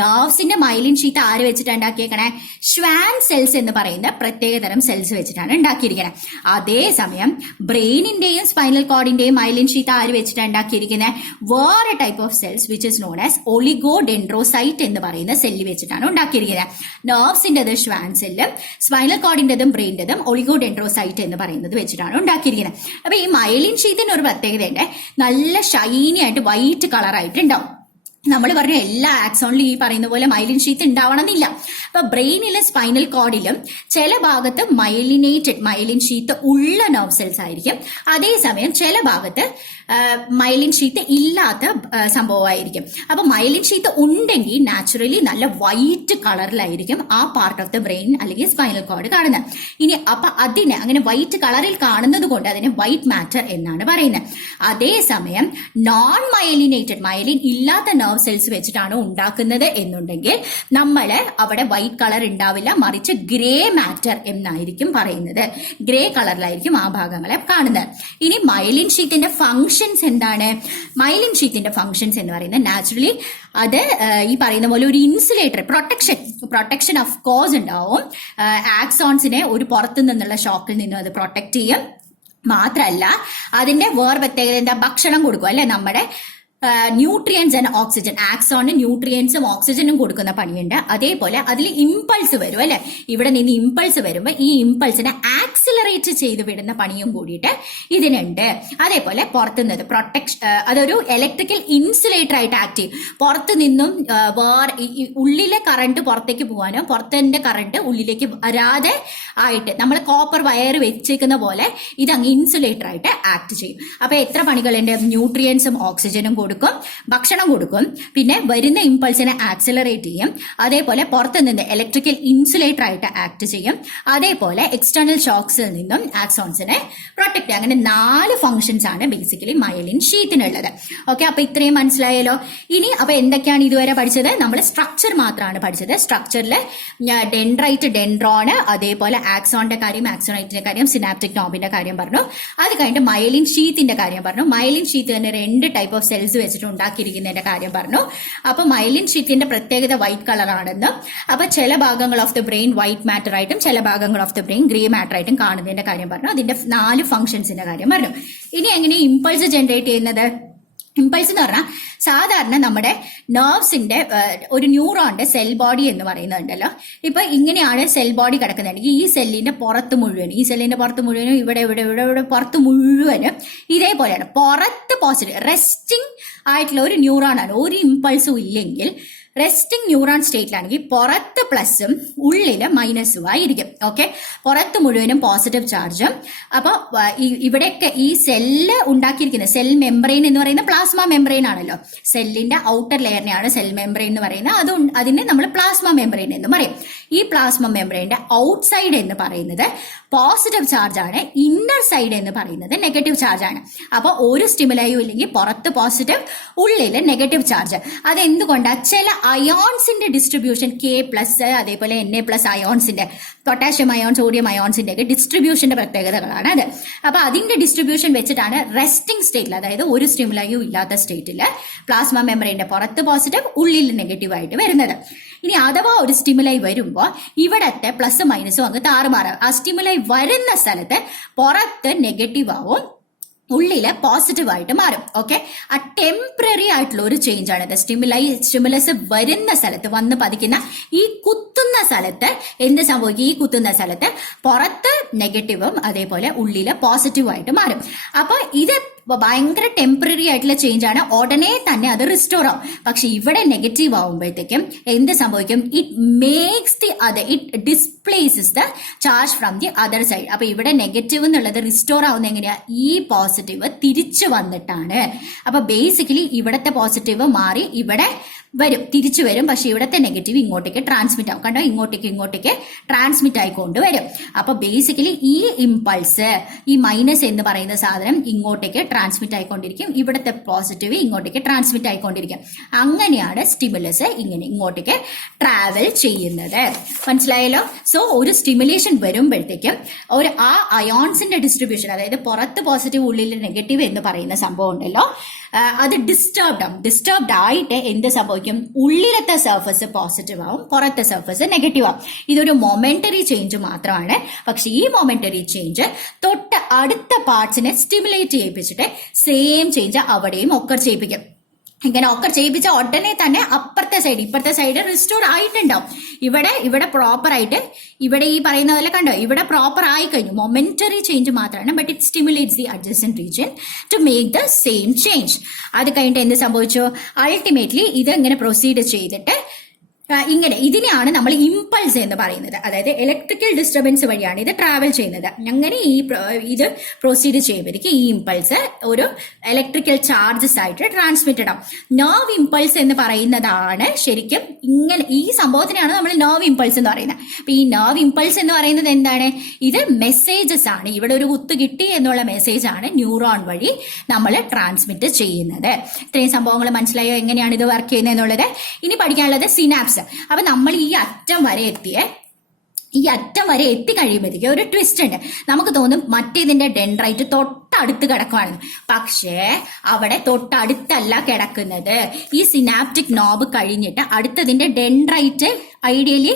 നെർവ്സിന്റെ മയലിൻ ഷീത്ത് ആര് വെച്ചിട്ടാണ് ഉണ്ടാക്കിയേക്കണേ? ഷ്വാൻ സെൽസ് എന്ന് പറയുന്ന പ്രത്യേകതരം സെൽസ് വെച്ചിട്ടാണ് ഉണ്ടാക്കിയിരിക്കുന്നത്. അതേസമയം ബ്രെയിനിന്റെയും സ്പൈനൽ കോഡിന്റെയും മയലിൻ ഷീത്ത് ആര് വെച്ചിട്ടാണ് ഉണ്ടാക്കിയിരിക്കുന്നത്? വേറെ type of cells which is known as oligodendrocyte എന്ന് പറയുന്ന സെല്ല് വെച്ചിട്ടാണ് ഉണ്ടാക്കിയിരിക്കുന്നത്. നെർവ്സിന്റേത് ഷ്വാൻ സെല്ലും സ്പൈനൽ കോഡിന്റേതും ബ്രെയിനിന്റേതും ഒളിഗോഡെൻഡ്രോസൈറ്റ് എന്ന് പറയുന്നത് വെച്ചിട്ടാണ് ഉണ്ടാക്കിയിരിക്കുന്നത്. അപ്പൊ ഈ മയലിൻ ഷീത്തിന് ഒരു പ്രത്യേകതയുണ്ട്, നല്ല ഷൈനി ആയിട്ട് വൈറ്റ് കളറായിട്ടുണ്ടാവും. നമ്മൾ പറഞ്ഞ എല്ലാ ആക്സോണിലും ഈ പറയുന്ന പോലെ മൈലിൻ ഷീത്ത് ഉണ്ടാവണമെന്നില്ല. അപ്പൊ ബ്രെയിനിലും സ്പൈനൽ കോഡിലും ചില ഭാഗത്ത് മൈലിൻ ഷീത്ത് ഉള്ള നെർവ് സെൽസ് ആയിരിക്കും, അതേസമയം ചില ഭാഗത്ത് മൈലിൻ ഷീത്ത് ഇല്ലാത്ത സംഭവമായിരിക്കും. അപ്പൊ മൈലിൻ ഷീത്ത് ഉണ്ടെങ്കിൽ നാച്ചുറലി നല്ല വൈറ്റ് കളറിലായിരിക്കും ആ പാർട്ട് ഓഫ് ദ ബ്രെയിൻ അല്ലെങ്കിൽ സ്പൈനൽ കോഡ് കാണുന്നത്. ഇനി അപ്പൊ അതിനെ അങ്ങനെ വൈറ്റ് കളറിൽ കാണുന്നത് കൊണ്ട് അതിനെ വൈറ്റ് മാറ്റർ എന്നാണ് പറയുന്നത്. അതേസമയം നോൺ മൈലിനേറ്റഡ്, മൈലിൻ ഇല്ലാത്ത നെർവ് സെൽസ് വെച്ചിട്ടാണ് ഉണ്ടാക്കുന്നത് എന്നുണ്ടെങ്കിൽ നമ്മൾ അവിടെ വൈറ്റ് കളർ ഉണ്ടാവില്ല, മറിച്ച് ഗ്രേ മാറ്റർ എന്നായിരിക്കും പറയുന്നത്. ഗ്രേ കളറിലായിരിക്കും ആ ഭാഗങ്ങളെ കാണുന്നത്. ഇനി മൈലിൻ ഷീത്തിന്റെ ഫംഗ്ഷൻസ് എന്താണ്? മൈലിൻ ഷീത്തിന്റെ ഫംഗ്ഷൻസ് എന്ന് പറയുന്നത് നാച്ചുറലി അത് ഈ പറയുന്ന പോലെ ഒരു ഇൻസുലേറ്റർ, പ്രൊട്ടക്ഷൻ ഓഫ് കോഴ്സ് ഉണ്ടാവും. ആക്സോൺസിനെ ഒരു പുറത്തു നിന്നുള്ള ഷോക്കിൽ നിന്നും അത് പ്രൊട്ടക്ട് ചെയ്യും. മാത്രല്ല അതിന്റെ വേറെ പ്രത്യേകത എന്താ? ഭക്ഷണം കൊടുക്കും അല്ലെ, നമ്മുടെ ന്യൂട്രിയൻസ് ആൻഡ് ഓക്സിജൻ, ആക്സോണിന് ന്യൂട്രിയൻസും ഓക്സിജനും കൊടുക്കുന്ന പണിയുണ്ട്. അതേപോലെ അതിൽ ഇമ്പൾസ് വരും അല്ലെ, ഇവിടെ നിന്ന് ഇമ്പൾസ് വരുമ്പോൾ ഈ ഇമ്പൾസിനെ ആക്സിലറേറ്റ് ചെയ്ത് വിടുന്ന പണിയും കൂടിയിട്ട് ഇതിനുണ്ട്. അതേപോലെ പുറത്തുനിന്ന് പ്രൊട്ടക്ഷൻ, അതൊരു ഇലക്ട്രിക്കൽ ഇൻസുലേറ്റർ ആയിട്ട് ആക്ട് ചെയ്യും. പുറത്തു നിന്നും ഉള്ളിലെ കറണ്ട് പുറത്തേക്ക് പോകാനോ പുറത്തിന്റെ കറണ്ട് ഉള്ളിലേക്ക് വരാതെ ആയിട്ട് നമ്മൾ കോപ്പർ വയർ വെച്ചേക്കുന്ന പോലെ ഇത് അങ്ങ് ഇൻസുലേറ്റർ ആയിട്ട് ആക്ട് ചെയ്യും. അപ്പൊ എത്ര പണികളുണ്ട്? ന്യൂട്രിയൻസും ഓക്സിജനും കൊടുക്കും, ഭക്ഷണം കൊടുക്കും, പിന്നെ വരുന്ന ഇമ്പൾസിനെ ആക്സിലറേറ്റ് ചെയ്യും, അതേപോലെ പുറത്തു നിന്ന് ഇലക്ട്രിക്കൽ ഇൻസുലേറ്റർ ആയിട്ട് ആക്ട് ചെയ്യും, അതേപോലെ എക്സ്റ്റേണൽ ഷോക്സിൽ നിന്നും ആക്സോൺസിനെ പ്രൊട്ടക്ട് ചെയ്യും. അങ്ങനെ 4 ഫംഗ്ഷൻസ് ആണ് ബേസിക്കലി മയലിൻ ഷീത്തിനുള്ളത്. ഓക്കെ, അപ്പൊ ഇത്രയും മനസ്സിലായല്ലോ. ഇനി അപ്പൊ എന്തൊക്കെയാണ് ഇതുവരെ പഠിച്ചത്? നമ്മൾ സ്ട്രക്ചർ മാത്രമാണ് പഠിച്ചത്. സ്ട്രക്ചറിൽ ഡെൻഡ്രൈറ്റ്, ഡെൻഡ്രോണ്, അതേപോലെ ആക്സോണിന്റെ കാര്യം, ആക്സോണൈറ്റിന്റെ കാര്യം, സിനാപ്റ്റിക് നോബിന്റെ കാര്യം പറഞ്ഞു. അത് കഴിഞ്ഞിട്ട് മയലിൻ ഷീത്തിന്റെ കാര്യം പറഞ്ഞു. മയലിൻ ഷീത്ത് തന്നെ 2 ടൈപ്പ് ഓഫ് സെൽസ് വെച്ചിട്ട് ഉണ്ടാക്കിയിരിക്കുന്നതിന്റെ കാര്യം പറഞ്ഞു. അപ്പൊ മൈലിൻ ഷീത്തിന്റെ പ്രത്യേകത വൈറ്റ് കളർ ആണെന്നും, അപ്പൊ ചില ഭാഗങ്ങൾ of the brain white matter ആയിട്ടും ചില ഭാഗങ്ങൾ of the brain grey matter ആയിട്ടും കാണുന്നതിന്റെ കാര്യം പറഞ്ഞു. അതിന്റെ 4 ഫംഗ്ഷൻസിന്റെ കാര്യം പറഞ്ഞു. ഇനി എങ്ങനെ ഇമ്പൾസ് ജനറേറ്റ് ചെയ്യുന്നത്? ഇമ്പൾസ് എന്ന് പറഞ്ഞാൽ സാധാരണ നമ്മുടെ നെർവ്സിന്റെ ഒരു ന്യൂറോണിന്റെ സെൽ ബോഡി എന്ന് പറയുന്നുണ്ടല്ലോ. ഇപ്പൊ ഇങ്ങനെയാണ് സെൽ ബോഡി കിടക്കുന്നുണ്ടെങ്കിൽ ഈ സെല്ലിന്റെ പുറത്ത് മുഴുവനും ഇവിടെ പുറത്ത് മുഴുവനും ഇതേപോലെയാണ്. പുറത്ത് പോസിറ്റീവ് റെസ്റ്റിംഗ് ആയിട്ടുള്ള ഒരു ന്യൂറോണാണ്. ഒരു ഇമ്പൾസും ഇല്ലെങ്കിൽ റെസ്റ്റിംഗ് ന്യൂറോൺ സ്റ്റേറ്റിലാണെങ്കിൽ പുറത്ത് പ്ലസും ഉള്ളില് മൈനസും ആയിരിക്കും. ഓക്കെ, പുറത്ത് മുഴുവനും പോസിറ്റീവ് ചാർജും. അപ്പൊ ഇവിടെയൊക്കെ ഈ സെല്ല് ഉണ്ടാക്കിയിരിക്കുന്ന സെൽ മെംബ്രെയിൻ എന്ന് പറയുന്ന പ്ലാസ്മ മെംബ്രെയിൻ ആണല്ലോ. സെല്ലിന്റെ ഔട്ടർ ലെയറിനെയാണ് സെൽ മെംബ്രെയിൻ എന്ന് പറയുന്നത്. അതിനെ നമ്മൾ പ്ലാസ്മ മെംബ്രെയിൻ എന്ന് പറയും. ഈ പ്ലാസ്മ മെംബ്രെയിന്റെ ഔട്ട് സൈഡ് എന്ന് പറയുന്നത് പോസിറ്റീവ് ചാർജ് ആണ്, ഇന്നർ സൈഡ് എന്ന് പറയുന്നത് നെഗറ്റീവ് ചാർജ് ആണ്. അപ്പൊ ഒരു സ്റ്റിമുലയും ഇല്ലെങ്കിൽ പുറത്ത് പോസിറ്റീവ്, ഉള്ളില് നെഗറ്റീവ് ചാർജ്. അതെന്തുകൊണ്ടാണ്? ചില അയോൺസിന്റെ ഡിസ്ട്രിബ്യൂഷൻ K+, അതേപോലെ Na+ അയോൺസിന്റെ, പൊട്ടാഷ്യം അയോൺ, സോഡിയം അയോൺസിന്റെ ഒക്കെ ഡിസ്ട്രിബ്യൂഷന്റെ പ്രത്യേകതകളാണ് അത്. അപ്പൊ അതിന്റെ ഡിസ്ട്രിബ്യൂഷൻ വെച്ചിട്ടാണ് റെസ്റ്റിംഗ് സ്റ്റേറ്റിൽ, അതായത് ഒരു സ്റ്റിമുലയും ഇല്ലാത്ത സ്റ്റേറ്റിൽ പ്ലാസ്മ മെംബ്രെയിന്റെ പുറത്ത് പോസിറ്റീവ്, ഉള്ളിൽ നെഗറ്റീവ് ആയിട്ട് വരുന്നത്. ഇനി അഥവാ ഒരു സ്റ്റിമുലൈ വരുമ്പോൾ ഇവിടത്തെ പ്ലസ് മൈനസും അങ്ങ് താറുമാറാവും. ആ സ്റ്റിമുലൈ വരുന്ന സ്ഥലത്ത് പുറത്ത് നെഗറ്റീവ് ആവും, ഉള്ളില് പോസിറ്റീവായിട്ട് മാറും. ഓക്കെ, ആ ടെമ്പററി ആയിട്ടുള്ള ഒരു ചേഞ്ച് ആണ്. സ്റ്റിമുലസ് വരുന്ന സ്ഥലത്ത് വന്ന് പതിക്കുന്ന ഈ കുത്തുന്ന സ്ഥലത്ത് എന്ത് സംഭവിക്കും? ഈ കുത്തുന്ന സ്ഥലത്ത് പുറത്ത് നെഗറ്റീവും അതേപോലെ ഉള്ളില് പോസിറ്റീവായിട്ട് മാറും. അപ്പൊ ഇത് ഭയങ്കര ടെമ്പററി ആയിട്ടുള്ള ചേഞ്ച് ആണ്. ഉടനെ തന്നെ അത് റിസ്റ്റോർ ആവും. പക്ഷെ ഇവിടെ നെഗറ്റീവ് ആവുമ്പോഴത്തേക്കും എന്ത് സംഭവിക്കും? It displaces the charge from the other side. അപ്പൊ ഇവിടെ നെഗറ്റീവ് എന്നുള്ളത് റിസ്റ്റോർ ആവുന്ന എങ്ങനെയാ? ഈ പോസിറ്റീവ് തിരിച്ചു വന്നിട്ടാണ്. അപ്പൊ ബേസിക്കലി ഇവിടത്തെ പോസിറ്റീവ് മാറി ഇവിടെ വരും, തിരിച്ചു വരും. പക്ഷെ ഇവിടത്തെ നെഗറ്റീവ് ഇങ്ങോട്ടേക്ക് ട്രാൻസ്മിറ്റ് ആവും. കണ്ടോ, ഇങ്ങോട്ടേക്ക് ട്രാൻസ്മിറ്റ് ആയിക്കൊണ്ട് വരും. അപ്പൊ ബേസിക്കലി ഈ ഇമ്പൾസ്, ഈ മൈനസ് എന്ന് പറയുന്ന സാധനം ഇങ്ങോട്ടേക്ക് ട്രാൻസ്മിറ്റ് ആയിക്കൊണ്ടിരിക്കും, ഇവിടത്തെ പോസിറ്റീവ് ഇങ്ങോട്ടേക്ക് ട്രാൻസ്മിറ്റ് ആയിക്കൊണ്ടിരിക്കും. അങ്ങനെയാണ് സ്റ്റിമുലസ് ഇങ്ങോട്ടേക്ക് ട്രാവൽ ചെയ്യുന്നത്. മനസ്സിലായല്ലോ? സോ ഒരു സ്റ്റിമുലേഷൻ വരുമ്പോഴത്തേക്കും ആ അയോൺസിന്റെ ഡിസ്ട്രിബ്യൂഷൻ, അതായത് പുറത്ത് പോസിറ്റീവ് ഉള്ളിൽ നെഗറ്റീവ് എന്ന് പറയുന്ന സംഭവം ഉണ്ടല്ലോ, അത് ഡിസ്റ്റർബ്ഡ് ആയിട്ട് എന്ത് സംഭവിക്കും? ഉള്ളിലത്തെ സർഫസ് പോസിറ്റീവ് ആവും, പുറത്തെ സർഫസ് നെഗറ്റീവ് ആവും. ഇതൊരു മൊമെന്ററി ചേഞ്ച് മാത്രമാണ്. പക്ഷെ ഈ മൊമെന്ററി ചേഞ്ച് തൊട്ട് അടുത്ത പാർട്സിനെ സ്റ്റിമുലേറ്റ് ചെയ്യിപ്പിച്ചിട്ട് സെയിം ചേഞ്ച് അവിടെയും ഒക്കർ ചെയ്യിപ്പിക്കും. ഇങ്ങനെ ഒക്കർ ചെയ്യിപ്പിച്ച ഉടനെ തന്നെ ഇപ്പുറത്തെ സൈഡ് റിസ്റ്റോർ ആയിട്ടുണ്ടാവും. ഇവിടെ പ്രോപ്പർ ആയിട്ട്, ഇവിടെ ഈ പറയുന്ന പോലെ കണ്ടോ, ഇവിടെ പ്രോപ്പർ ആയി കഴിഞ്ഞു. മൊമെന്ററി ചേഞ്ച് മാത്രമാണ്, but it stimulates the adjacent region to make the same change. അത് കഴിഞ്ഞിട്ട് എന്ത് സംഭവിച്ചു? അൾട്ടിമേറ്റ്ലി ഇത് ഇങ്ങനെ പ്രൊസീഡ് ചെയ്തിട്ട് ഇതിനെയാണ് നമ്മൾ ഇമ്പൾസ് എന്ന് പറയുന്നത്. അതായത് ഇലക്ട്രിക്കൽ ഡിസ്റ്റർബൻസ് വഴിയാണ് ഇത് ട്രാവൽ ചെയ്യുന്നത്. അങ്ങനെ ഇത് പ്രൊസീഡ് ചെയ്യുമ്പോഴേക്കും ഈ ഇമ്പൾസ് ഒരു ഇലക്ട്രിക്കൽ ചാർജസ് ആയിട്ട് ട്രാൻസ്മിറ്റഡ് ആവും. നെർവ് ഇമ്പൾസ് എന്ന് പറയുന്നതാണ് ശരിക്കും ഈ സംഭവത്തിനാണ് നമ്മൾ നെർവ് ഇമ്പൾസ് എന്ന് പറയുന്നത്. അപ്പൊ ഈ നെർവ് ഇമ്പൾസ് എന്ന് പറയുന്നത് എന്താണ്? ഇത് മെസ്സേജസ് ആണ്. ഇവിടെ ഒരു കുത്ത് കിട്ടി എന്നുള്ള മെസ്സേജ് ആണ് ന്യൂറോൺ വഴി നമ്മൾ ട്രാൻസ്മിറ്റ് ചെയ്യുന്നത്. ഇത്രയും സംഭവങ്ങൾ മനസ്സിലായോ എങ്ങനെയാണ് ഇത് വർക്ക് ചെയ്യുന്നത് എന്നുള്ളത്? ഇനി പഠിക്കാനുള്ളത് സിനാപ്സ്. അപ്പൊ നമ്മൾ ഈ അറ്റം വരെ എത്തിക്കഴിയുമ്പോഴത്തേക്ക് ഒരു ട്വിസ്റ്റ് ഉണ്ട്. നമുക്ക് തോന്നും മറ്റേതിന്റെ ഡെൻഡ്രൈറ്റ് തൊട്ടടുത്ത് കിടക്കുവാണെന്ന്. പക്ഷേ അവിടെ തൊട്ടടുത്തല്ല കിടക്കുന്നത്. ഈ സിനാപ്റ്റിക് നോബ് കഴിഞ്ഞിട്ട് അടുത്തതിന്റെ ഡെൻഡ്രൈറ്റ്, ഐഡിയലി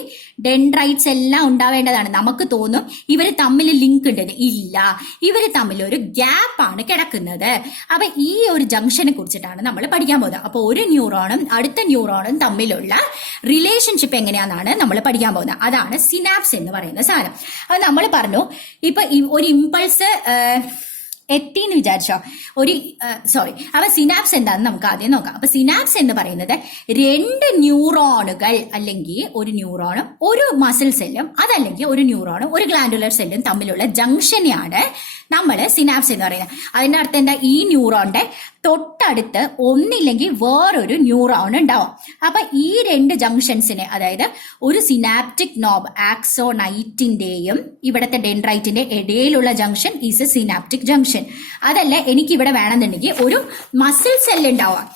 ഡെൻഡ്രൈറ്റ്സ് എല്ലാം ഉണ്ടാവേണ്ടതാണ്. നമുക്ക് തോന്നും ഇവർ തമ്മിൽ ലിങ്ക് ഉണ്ടെന്ന്. ഇല്ല, ഇവർ തമ്മിൽ ഒരു ഗ്യാപ്പാണ് കിടക്കുന്നത്. അപ്പൊ ഈ ഒരു ജംഗ്ഷനെ കുറിച്ചിട്ടാണ് നമ്മൾ പഠിക്കാൻ പോകുന്നത്. അപ്പൊ ഒരു ന്യൂറോണും അടുത്ത ന്യൂറോണും തമ്മിലുള്ള റിലേഷൻഷിപ്പ് എങ്ങനെയാണെന്നാണ് നമ്മൾ പഠിക്കാൻ പോകുന്നത്. അതാണ് സിനാപ്സ് എന്ന് പറയുന്ന സാധനം. അത് നമ്മൾ പറഞ്ഞു, ഇപ്പൊ ഒരു ഇമ്പൾസ് എത്തിന്ന് വിചാരിച്ചോ, അപ്പൊ സിനാപ്സ് എന്താണെന്ന് നമുക്ക് ആദ്യം നോക്കാം. അപ്പൊ സിനാപ്സ് എന്ന് പറയുന്നത് രണ്ട് ന്യൂറോണുകൾ, അല്ലെങ്കിൽ ഒരു ന്യൂറോണും ഒരു മസിൽ സെല്ലും, അതല്ലെങ്കിൽ ഒരു ന്യൂറോണും ഒരു ഗ്ലാൻഡുലർ സെല്ലും തമ്മിലുള്ള ജംഗ്ഷനെയാണ് നമ്മൾ സിനാപ്സ് എന്ന് പറയുന്നത്. അതിന്റെ അർത്ഥം എന്താ? ഈ ന്യൂറോണിന്റെ തൊട്ടടുത്ത് ഒന്നില്ലെങ്കിൽ വേറൊരു ന്യൂറോൺ ഉണ്ടാവും. അപ്പൊ ഈ രണ്ട് ജംഗ്ഷൻസിനെ, അതായത് ഒരു സിനാപ്റ്റിക് നോബ് ആക്സോണൈറ്റിന്റെയും ഇവിടത്തെ ഡെൻഡ്രൈറ്റിന്റെ ഇടയിലുള്ള junction is A synaptic junction. അതല്ല, എനിക്ക് ഇവിടെ വേണമെന്നുണ്ടെങ്കിൽ ഒരു മസിൽ സെല്ല് ഉണ്ടാവാം,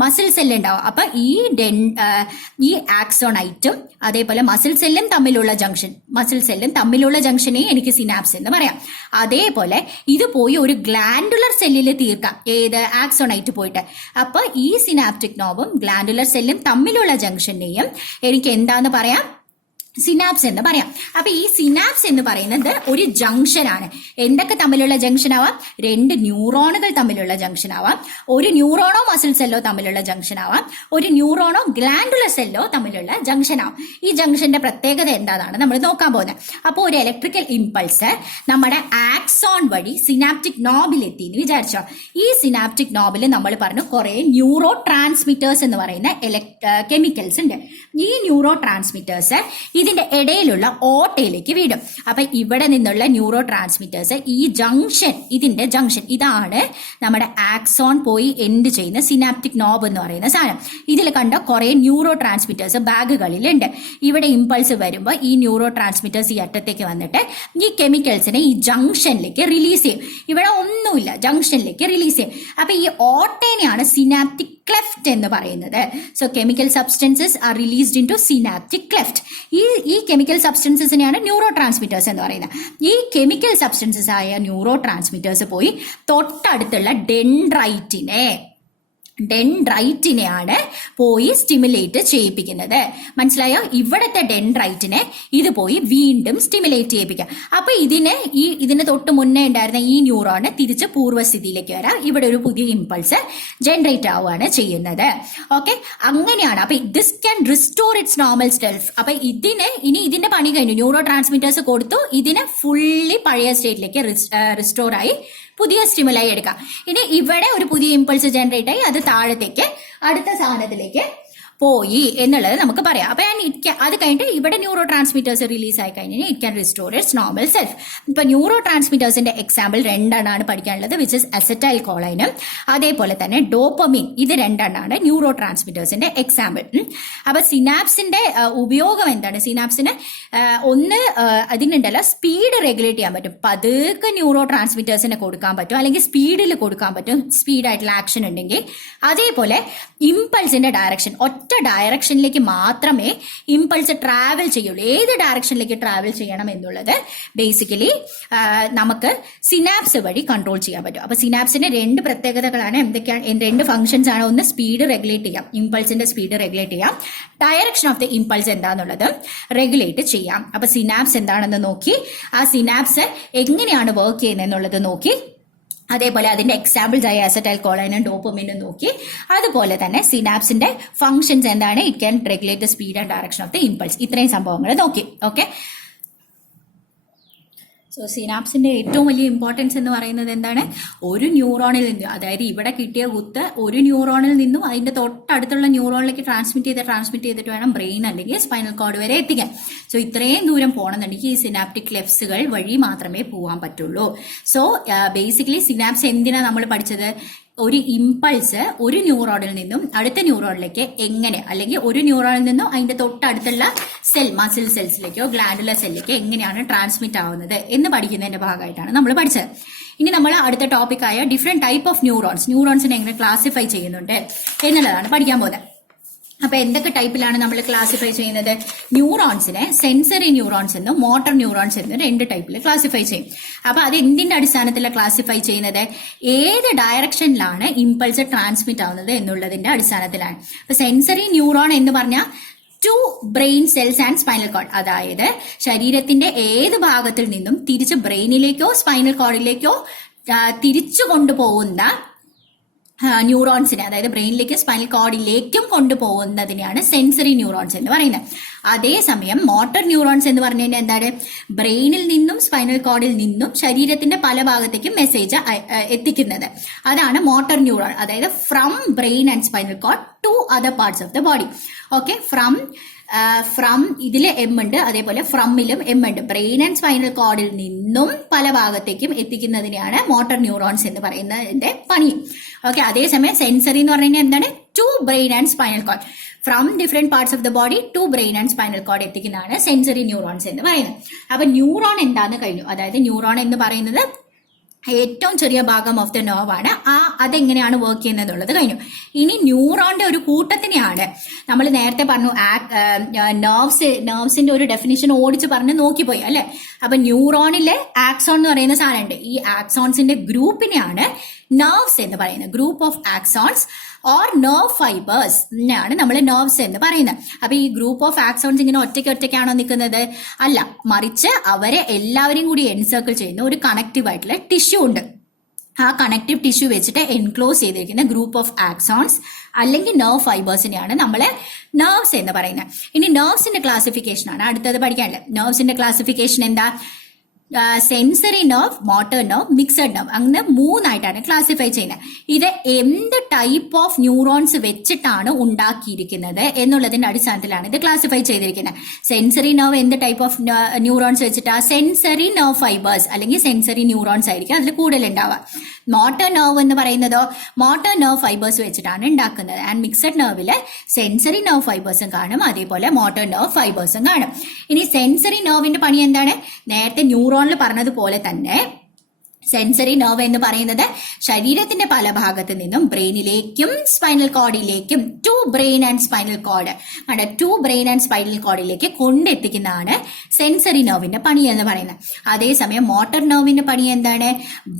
മസിൽ സെല്ല് ഉണ്ടാവും. അപ്പൊ ഈ ആക്സോണൈറ്റും അതേപോലെ മസിൽ സെല്ലും തമ്മിലുള്ള ജംഗ്ഷനെ എനിക്ക് സിനാപ്സ് എന്ന് പറയാം. അതേപോലെ ഇത് പോയി ഒരു ഗ്ലാൻഡുലർ സെല്ലിൽ തീർക്കാം. ഏത്? ആക്സോണൈറ്റ് പോയിട്ട്. അപ്പൊ ഈ സിനാപ്റ്റിക് നോബും ഗ്ലാൻഡുലർ സെല്ലും തമ്മിലുള്ള ജംഗ്ഷനെയും എനിക്ക് എന്താന്ന് പറയാം? സിനാപ്സ് എന്ന് പറയാം. അപ്പൊ ഈ സിനാപ്സ് എന്ന് പറയുന്നത് ഒരു ജംഗ്ഷൻ ആണ്. എന്തൊക്കെ തമ്മിലുള്ള ജംഗ്ഷൻ ആവാം? രണ്ട് ന്യൂറോണുകൾ തമ്മിലുള്ള ജംഗ്ഷൻ ആവാം, ഒരു ന്യൂറോണോ മസിൽ സെല്ലോ തമ്മിലുള്ള ജംഗ്ഷൻ ആവാം, ഒരു ന്യൂറോണോ ഗ്ലാൻഡുലർ സെല്ലോ തമ്മിലുള്ള ജംഗ്ഷൻ ആവാം. ഈ ജംഗ്ഷന്റെ പ്രത്യേകത എന്താണെന്നാണ് നമ്മൾ നോക്കാൻ പോകുന്നത്. അപ്പോൾ ഒരു ഇലക്ട്രിക്കൽ ഇമ്പൾസ് നമ്മുടെ ആക്സോൺ വഴി സിനാപ്റ്റിക് നോബിൽ എത്തി എന്ന് വിചാരിച്ചോ. ഈ സിനാപ്റ്റിക് നോബിൽ നമ്മൾ പറഞ്ഞു കുറെ ന്യൂറോ ട്രാൻസ്മിറ്റേഴ്സ് എന്ന് പറയുന്ന കെമിക്കൽസ് ഉണ്ട്. ഈ ന്യൂറോ ട്രാൻസ്മിറ്റേഴ്സ് ഇതിന്റെ ഇടയിലുള്ള ഓട്ടയിലേക്ക് വീടും. അപ്പൊ ഇവിടെ നിന്നുള്ള ന്യൂറോ ട്രാൻസ്മിറ്റേഴ്സ് ഇതിന്റെ ജംഗ്ഷൻ ഇതാണ് നമ്മുടെ ആക്സോൺ പോയി എൻഡ് ചെയ്യുന്ന സിനാപ്റ്റിക് നോബ് എന്ന് പറയുന്ന സാധനം. ഇതിൽ കണ്ട കുറെ ന്യൂറോ ട്രാൻസ്മിറ്റേഴ്സ് ബാഗുകളിലുണ്ട്. ഇവിടെ ഇമ്പൾസ് വരുമ്പോൾ ഈ ന്യൂറോ ട്രാൻസ്മിറ്റേഴ്സ് ഈ അറ്റത്തേക്ക് വന്നിട്ട് ഈ കെമിക്കൽസിനെ ഈ ജംഗ്ഷനിലേക്ക് റിലീസ് ചെയ്യും. ഇവിടെ ഒന്നുമില്ല, ജംഗ്ഷനിലേക്ക് റിലീസ് ചെയ്യും. അപ്പൊ ഈ ഓട്ടേനെയാണ് സിനാപ്റ്റിക് ക്ലെഫ്റ്റ് എന്ന് പറയുന്നത്. So chemical substances are released into synaptic cleft. ഈ കെമിക്കൽ സബ്സ്റ്റൻസസിനെയാണ് ന്യൂറോ ട്രാൻസ്മിറ്റേഴ്സ് എന്ന് പറയുന്നത്. ഈ കെമിക്കൽ സബ്സ്റ്റൻസസ് ആയ ന്യൂറോ ട്രാൻസ്മിറ്റേഴ്സ് പോയി തൊട്ടടുത്തുള്ള ഡെൻഡ്രൈറ്റിനെ ഡെൻഡ്രൈറ്റിനെയാണ് പോയി സ്റ്റിമുലേറ്റ് ചെയ്യിപ്പിക്കുന്നത്. മനസ്സിലായോ? ഇവിടത്തെ ഡെൻഡ്രൈറ്റിനെ ഇത് പോയി വീണ്ടും സ്റ്റിമുലേറ്റ് ചെയ്യിപ്പിക്കാം. അപ്പൊ ഇതിന് തൊട്ട് മുന്നേ ഉണ്ടായിരുന്ന ഈ ന്യൂറോണ് തിരിച്ച് പൂർവ്വസ്ഥിതിയിലേക്ക് വരാം. ഇവിടെ ഒരു പുതിയ ഇമ്പൾസ് ജനറേറ്റ് ആവുകയാണ് ചെയ്യുന്നത്. ഓക്കെ, അങ്ങനെയാണ്. അപ്പൊ this can restore it's normal self. അപ്പൊ ഇതിന്റെ പണി കഴിഞ്ഞു. ന്യൂറോ ട്രാൻസ്മിറ്റേഴ്സ് കൊടുത്തു, ഇതിനെ ഫുള്ളി പഴയ സ്റ്റേറ്റിലേക്ക് റിസ്റ്റോർ ആയി പുതിയ സ്റ്റിമുലായി എടുക്കാം. ഇനി ഇവിടെ ഒരു പുതിയ ഇമ്പൾസ് ജനറേറ്റ് ആയി അത് താഴത്തേക്ക് അടുത്ത സാധനത്തിലേക്ക് പോയി എന്നുള്ളത് നമുക്ക് പറയാം. അപ്പൊ അത് കഴിഞ്ഞിട്ട് ഇവിടെ ന്യൂറോ ട്രാൻസ്മിറ്റേഴ്സ് റിലീസ് ആയി കഴിഞ്ഞാൽ it can restore it's normal self. ഇപ്പൊ ന്യൂറോ ട്രാൻസ്മിറ്റേഴ്സിന്റെ എക്സാമ്പിൾ രണ്ടെണ്ണമാണ് പഠിക്കാനുള്ളത്, വിച്ച് ഇസ് അസറ്റൈൽ കോളൈനും അതേപോലെ തന്നെ ഡോപ്പമിൻ. ഇത് രണ്ടെണ്ണമാണ് ന്യൂറോ ട്രാൻസ്മിറ്റേഴ്സിന്റെ എക്സാമ്പിൾ. അപ്പൊ സിനാപ്സിന്റെ ഉപയോഗം എന്താണ്? സിനാപ്സിന് ഒന്ന് അതിനുണ്ടല്ലോ സ്പീഡ് റെഗുലേറ്റ് ചെയ്യാൻ പറ്റും. പതുക്കെ ന്യൂറോ ട്രാൻസ്മിറ്റേഴ്സിനെ കൊടുക്കാൻ പറ്റും, അല്ലെങ്കിൽ സ്പീഡിൽ കൊടുക്കാൻ പറ്റും, സ്പീഡായിട്ടുള്ള ആക്ഷൻ ഉണ്ടെങ്കിൽ. അതേപോലെ ഇമ്പൾസിന്റെ ഡയറക്ഷൻ, ഒറ്റ ഡയറക്ഷനിലേക്ക് മാത്രമേ ഇമ്പൾസ് ട്രാവൽ ചെയ്യുള്ളൂ. ഏത് ഡയറക്ഷനിലേക്ക് ട്രാവൽ ചെയ്യണം എന്നുള്ളത് ബേസിക്കലി നമുക്ക് സിനാപ്സ് വഴി കൺട്രോൾ ചെയ്യാൻ പറ്റും. അപ്പൊ സിനാപ്സിന് രണ്ട് പ്രത്യേകതകളാണ്. എന്തൊക്കെയാണ്? രണ്ട് ഫംഗ്ഷൻസ് ആണ്. ഒന്ന് സ്പീഡ് റെഗുലേറ്റ് ചെയ്യാം, ഇമ്പൾസിന്റെ സ്പീഡ് റെഗുലേറ്റ് ചെയ്യാം. ഡയറക്ഷൻ ഓഫ് ദ ഇമ്പൾസ് എന്താന്നുള്ളത് റെഗുലേറ്റ് ചെയ്യാം. അപ്പൊ സിനാപ്സ് എന്താണെന്ന് നോക്കി, ആ സിനാപ്സ് എങ്ങനെയാണ് വർക്ക് ചെയ്യുന്നത് എന്നുള്ളത് നോക്കി, അതേപോലെ അതിന്റെ എക്സാമ്പിൾസ് ആയ അസറ്റൈൽ കോളൈനും ഡോപ്പമിനും നോക്കി, അതുപോലെ തന്നെ സിനാപ്സിന്റെ ഫംഗ്ഷൻസ് എന്താണ്, it can regulate the speed and direction of the impulse. ഇത്രയും സംഭവങ്ങൾ നോക്കി. ഓക്കെ, സോ സിനാപ്സിന്റെ ഏറ്റവും വലിയ ഇമ്പോർട്ടൻസ് എന്ന് പറയുന്നത് എന്താണ്? ഒരു ന്യൂറോണിൽ നിന്നും, അതായത് ഇവിടെ കിട്ടിയ കുത്ത് ഒരു ന്യൂറോണിൽ നിന്നും അതിന്റെ തൊട്ടടുത്തുള്ള ന്യൂറോണിലേക്ക് ട്രാൻസ്മിറ്റ് ചെയ്തിട്ട് വേണം ബ്രെയിൻ അല്ലെങ്കിൽ സ്പൈനൽ കോഡ് വരെ എത്തിക്കാൻ. സോ ഇത്രയും ദൂരം പോകണമെന്നുണ്ടെങ്കിൽ ഈ സിനാപ്റ്റിക് ക്ലെഫ്സുകൾ വഴി മാത്രമേ പോകാൻ പറ്റുള്ളൂ. സോ ബേസിക്കലി സിനാപ്സ് എന്തിനാ നമ്മൾ പഠിച്ചത്? ഒരു ഇമ്പൾസ് ഒരു ന്യൂറോണിൽ നിന്നും അടുത്ത ന്യൂറോണിലേക്ക് എങ്ങനെ, അല്ലെങ്കിൽ ഒരു ന്യൂറോണിൽ നിന്നും അതിന്റെ തൊട്ടടുത്തുള്ള മസിൽ സെൽസിലേക്കോ ഗ്ലാൻഡുലർ സെല്ലിലേക്കോ എങ്ങനെയാണ് ട്രാൻസ്മിറ്റ് ആവുന്നത് എന്ന് പഠിക്കുന്നതിന്റെ ഭാഗമായിട്ടാണ് നമ്മൾ പഠിച്ചത്. ഇനി നമ്മൾ അടുത്ത ടോപ്പിക്കായ ഡിഫറെന്റ് ടൈപ്പ് ഓഫ് ന്യൂറോൺസിനെ എങ്ങനെ ക്ലാസിഫൈ ചെയ്യുന്നുണ്ട് എന്നുള്ളതാണ് പഠിക്കാൻ പോകുന്നത്. അപ്പൊ എന്തൊക്കെ ടൈപ്പിലാണ് നമ്മൾ ക്ലാസിഫൈ ചെയ്യുന്നത്? ന്യൂറോൺസിനെ സെൻസറി ന്യൂറോൺസ് എന്നും മോട്ടോർ ന്യൂറോൺസ് എന്നും രണ്ട് ടൈപ്പിൽ ക്ലാസിഫൈ ചെയ്യും. അപ്പൊ അത് എന്തിന്റെ അടിസ്ഥാനത്തിലാണ് ക്ലാസിഫൈ ചെയ്യുന്നത്? ഏത് ഡയറക്ഷനിലാണ് ഇമ്പൾസ് ട്രാൻസ്മിറ്റ് ആവുന്നത് എന്നുള്ളതിന്റെ അടിസ്ഥാനത്തിലാണ്. അപ്പൊ സെൻസറി ന്യൂറോൺ എന്ന് പറഞ്ഞാൽ to brain cells and spinal cord, അതായത് ശരീരത്തിന്റെ ഏത് ഭാഗത്തിൽ നിന്നും തിരിച്ച് ബ്രെയിനിലേക്കോ സ്പൈനൽ കോഡിലേക്കോ തിരിച്ചു കൊണ്ടുപോകുന്ന ന്യൂറോൺസിനെ, അതായത് ബ്രെയിനിലേക്കും സ്പൈനൽ കോഡിലേക്കും കൊണ്ടുപോകുന്നതിനെയാണ് സെൻസറി ന്യൂറോൺസ് എന്ന് പറയുന്നത്. അതേസമയം മോട്ടോർ ന്യൂറോൺസ് എന്ന് പറഞ്ഞു കഴിഞ്ഞാൽ എന്താണ്? ബ്രെയിനിൽ നിന്നും സ്പൈനൽ കോഡിൽ നിന്നും ശരീരത്തിന്റെ പല ഭാഗത്തേക്കും മെസ്സേജ് എത്തിക്കുന്നത്. അതാണ് മോട്ടോർ ന്യൂറോൺ, അതായത് from brain and spinal cord to other parts of the body. Okay, from ഇതില് എം ഉണ്ട്, അതേപോലെ ഫ്രമിലും എം ഉണ്ട്. ബ്രെയിൻ ആൻഡ് സ്പൈനൽ കോഡിൽ നിന്നും പല ഭാഗത്തേക്കും എത്തിക്കുന്നതിനെയാണ് മോട്ടോർ ന്യൂറോൺസ് എന്ന് പറയുന്നതിന്റെ പണി. ഓക്കെ, അതേസമയം സെൻസറി എന്ന് പറഞ്ഞു കഴിഞ്ഞാൽ എന്താണ്? To brain and spinal cord, from different parts of the body to brain and spinal cord എത്തിക്കുന്നതാണ് സെൻസറി ന്യൂറോൺസ് എന്ന് പറയുന്നത്. അപ്പൊ ന്യൂറോൺ എന്താന്ന് കഴിഞ്ഞു. അതായത് ന്യൂറോൺ എന്ന് പറയുന്നത് ഏറ്റവും ചെറിയ ഭാഗം ഓഫ് ദ നെർവ് ആണ്. അതെങ്ങനെയാണ് വർക്ക് ചെയ്യുന്നത് എന്നുള്ളത് കഴിഞ്ഞു. ഇനി ന്യൂറോണിന്റെ ഒരു കൂട്ടത്തിനെയാണ് നമ്മൾ നേരത്തെ പറഞ്ഞു, നെർവ്സിന്റെ ഒരു ഡെഫിനിഷൻ ഓടിച്ച് പറഞ്ഞ് നോക്കിപ്പോയി അല്ലെ. അപ്പൊ ന്യൂറോണിലെ ആക്സോൺ എന്ന് പറയുന്ന സാധനമുണ്ട്. ഈ ആക്സോൺസിന്റെ ഗ്രൂപ്പിനെയാണ് നെർവ്സ് എന്ന് പറയുന്നത്. Group of axons or nerve fibres ആണ് നമ്മൾ നെർവ്സ് എന്ന് പറയുന്നത്. അപ്പൊ ഈ ഗ്രൂപ്പ് ഓഫ് ആക്സോൺസ് ഇങ്ങനെ ഒറ്റയ്ക്കാണോ നിൽക്കുന്നത്? അല്ല, മറിച്ച് അവരെ എല്ലാവരെയും കൂടി എൻസർക്കിൾ ചെയ്യുന്ന ഒരു കണക്റ്റീവ് ആയിട്ടുള്ള ടിഷ്യൂ ഉണ്ട്. ആ കണക്റ്റീവ് ടിഷ്യൂ വെച്ചിട്ട് എൻക്ലോസ് ചെയ്തിരിക്കുന്ന ഗ്രൂപ്പ് ഓഫ് ആക്സോൺസ് അല്ലെങ്കിൽ നെർവ് ഫൈബേഴ്സിനെയാണ് നമ്മൾ നെർവ്സ് എന്ന് പറയുന്നത്. ഇനി നെർവ്സിന്റെ ക്ലാസിഫിക്കേഷൻ ആണ് അടുത്തത് പഠിക്കാനുള്ളത്. നെർവ്സിന്റെ ക്ലാസിഫിക്കേഷൻ എന്താ? Sensory nerve, motor nerve, mixed nerve, അങ്ങനെ മൂന്നായിട്ടാണ് ക്ലാസിഫൈ ചെയ്യുന്നത്. ഇത് എന്ത് ടൈപ്പ് ഓഫ് ന്യൂറോൺസ് വെച്ചിട്ടാണ് ഉണ്ടാക്കിയിരിക്കുന്നത് എന്നുള്ളതിന്റെ അടിസ്ഥാനത്തിലാണ് ഇത് ക്ലാസിഫൈ ചെയ്തിരിക്കുന്നത്. സെൻസറി നെർവ് എന്ത് ടൈപ്പ് ഓഫ് ന്യൂറോൺസ് വെച്ചിട്ടാ? സെൻസറി നെർവ് ഫൈബേഴ്സ് അല്ലെങ്കിൽ സെൻസറി ന്യൂറോൺസ് ആയിരിക്കും അതിൽ കൂടുതൽ ഉണ്ടാവുക. മോട്ടോർ നെർവ് എന്ന് പറയുന്നതോ മോട്ടോർ നെർവ് ഫൈബേഴ്സ് വെച്ചിട്ടാണ് ഉണ്ടാക്കുന്നത്. ആൻഡ് മിക്സഡ് നെർവില് സെൻസറി നെർവ് ഫൈബേഴ്സും കാണും, അതേപോലെ മോട്ടോർ നെർവ് ഫൈബേഴ്സും കാണും. ഇനി സെൻസറി നെർവിന്റെ പണി എന്താണ്? നേരത്തെ ന്യൂറോണിൽ പറഞ്ഞതുപോലെ തന്നെ സെൻസറി നെർവ് എന്ന് പറയുന്നത് ശരീരത്തിന്റെ പല ഭാഗത്ത് നിന്നും ബ്രെയിനിലേക്കും സ്പൈനൽ കോഡിലേക്കും ടു ബ്രെയിൻ ആൻഡ് സ്പൈനൽ കോഡിലേക്ക് കൊണ്ടെത്തിക്കുന്നതാണ് സെൻസറി നെർവിന്റെ പണി എന്ന് പറയുന്നത്. അതേസമയം മോട്ടോർ നെർവിന്റെ പണി എന്താണ്?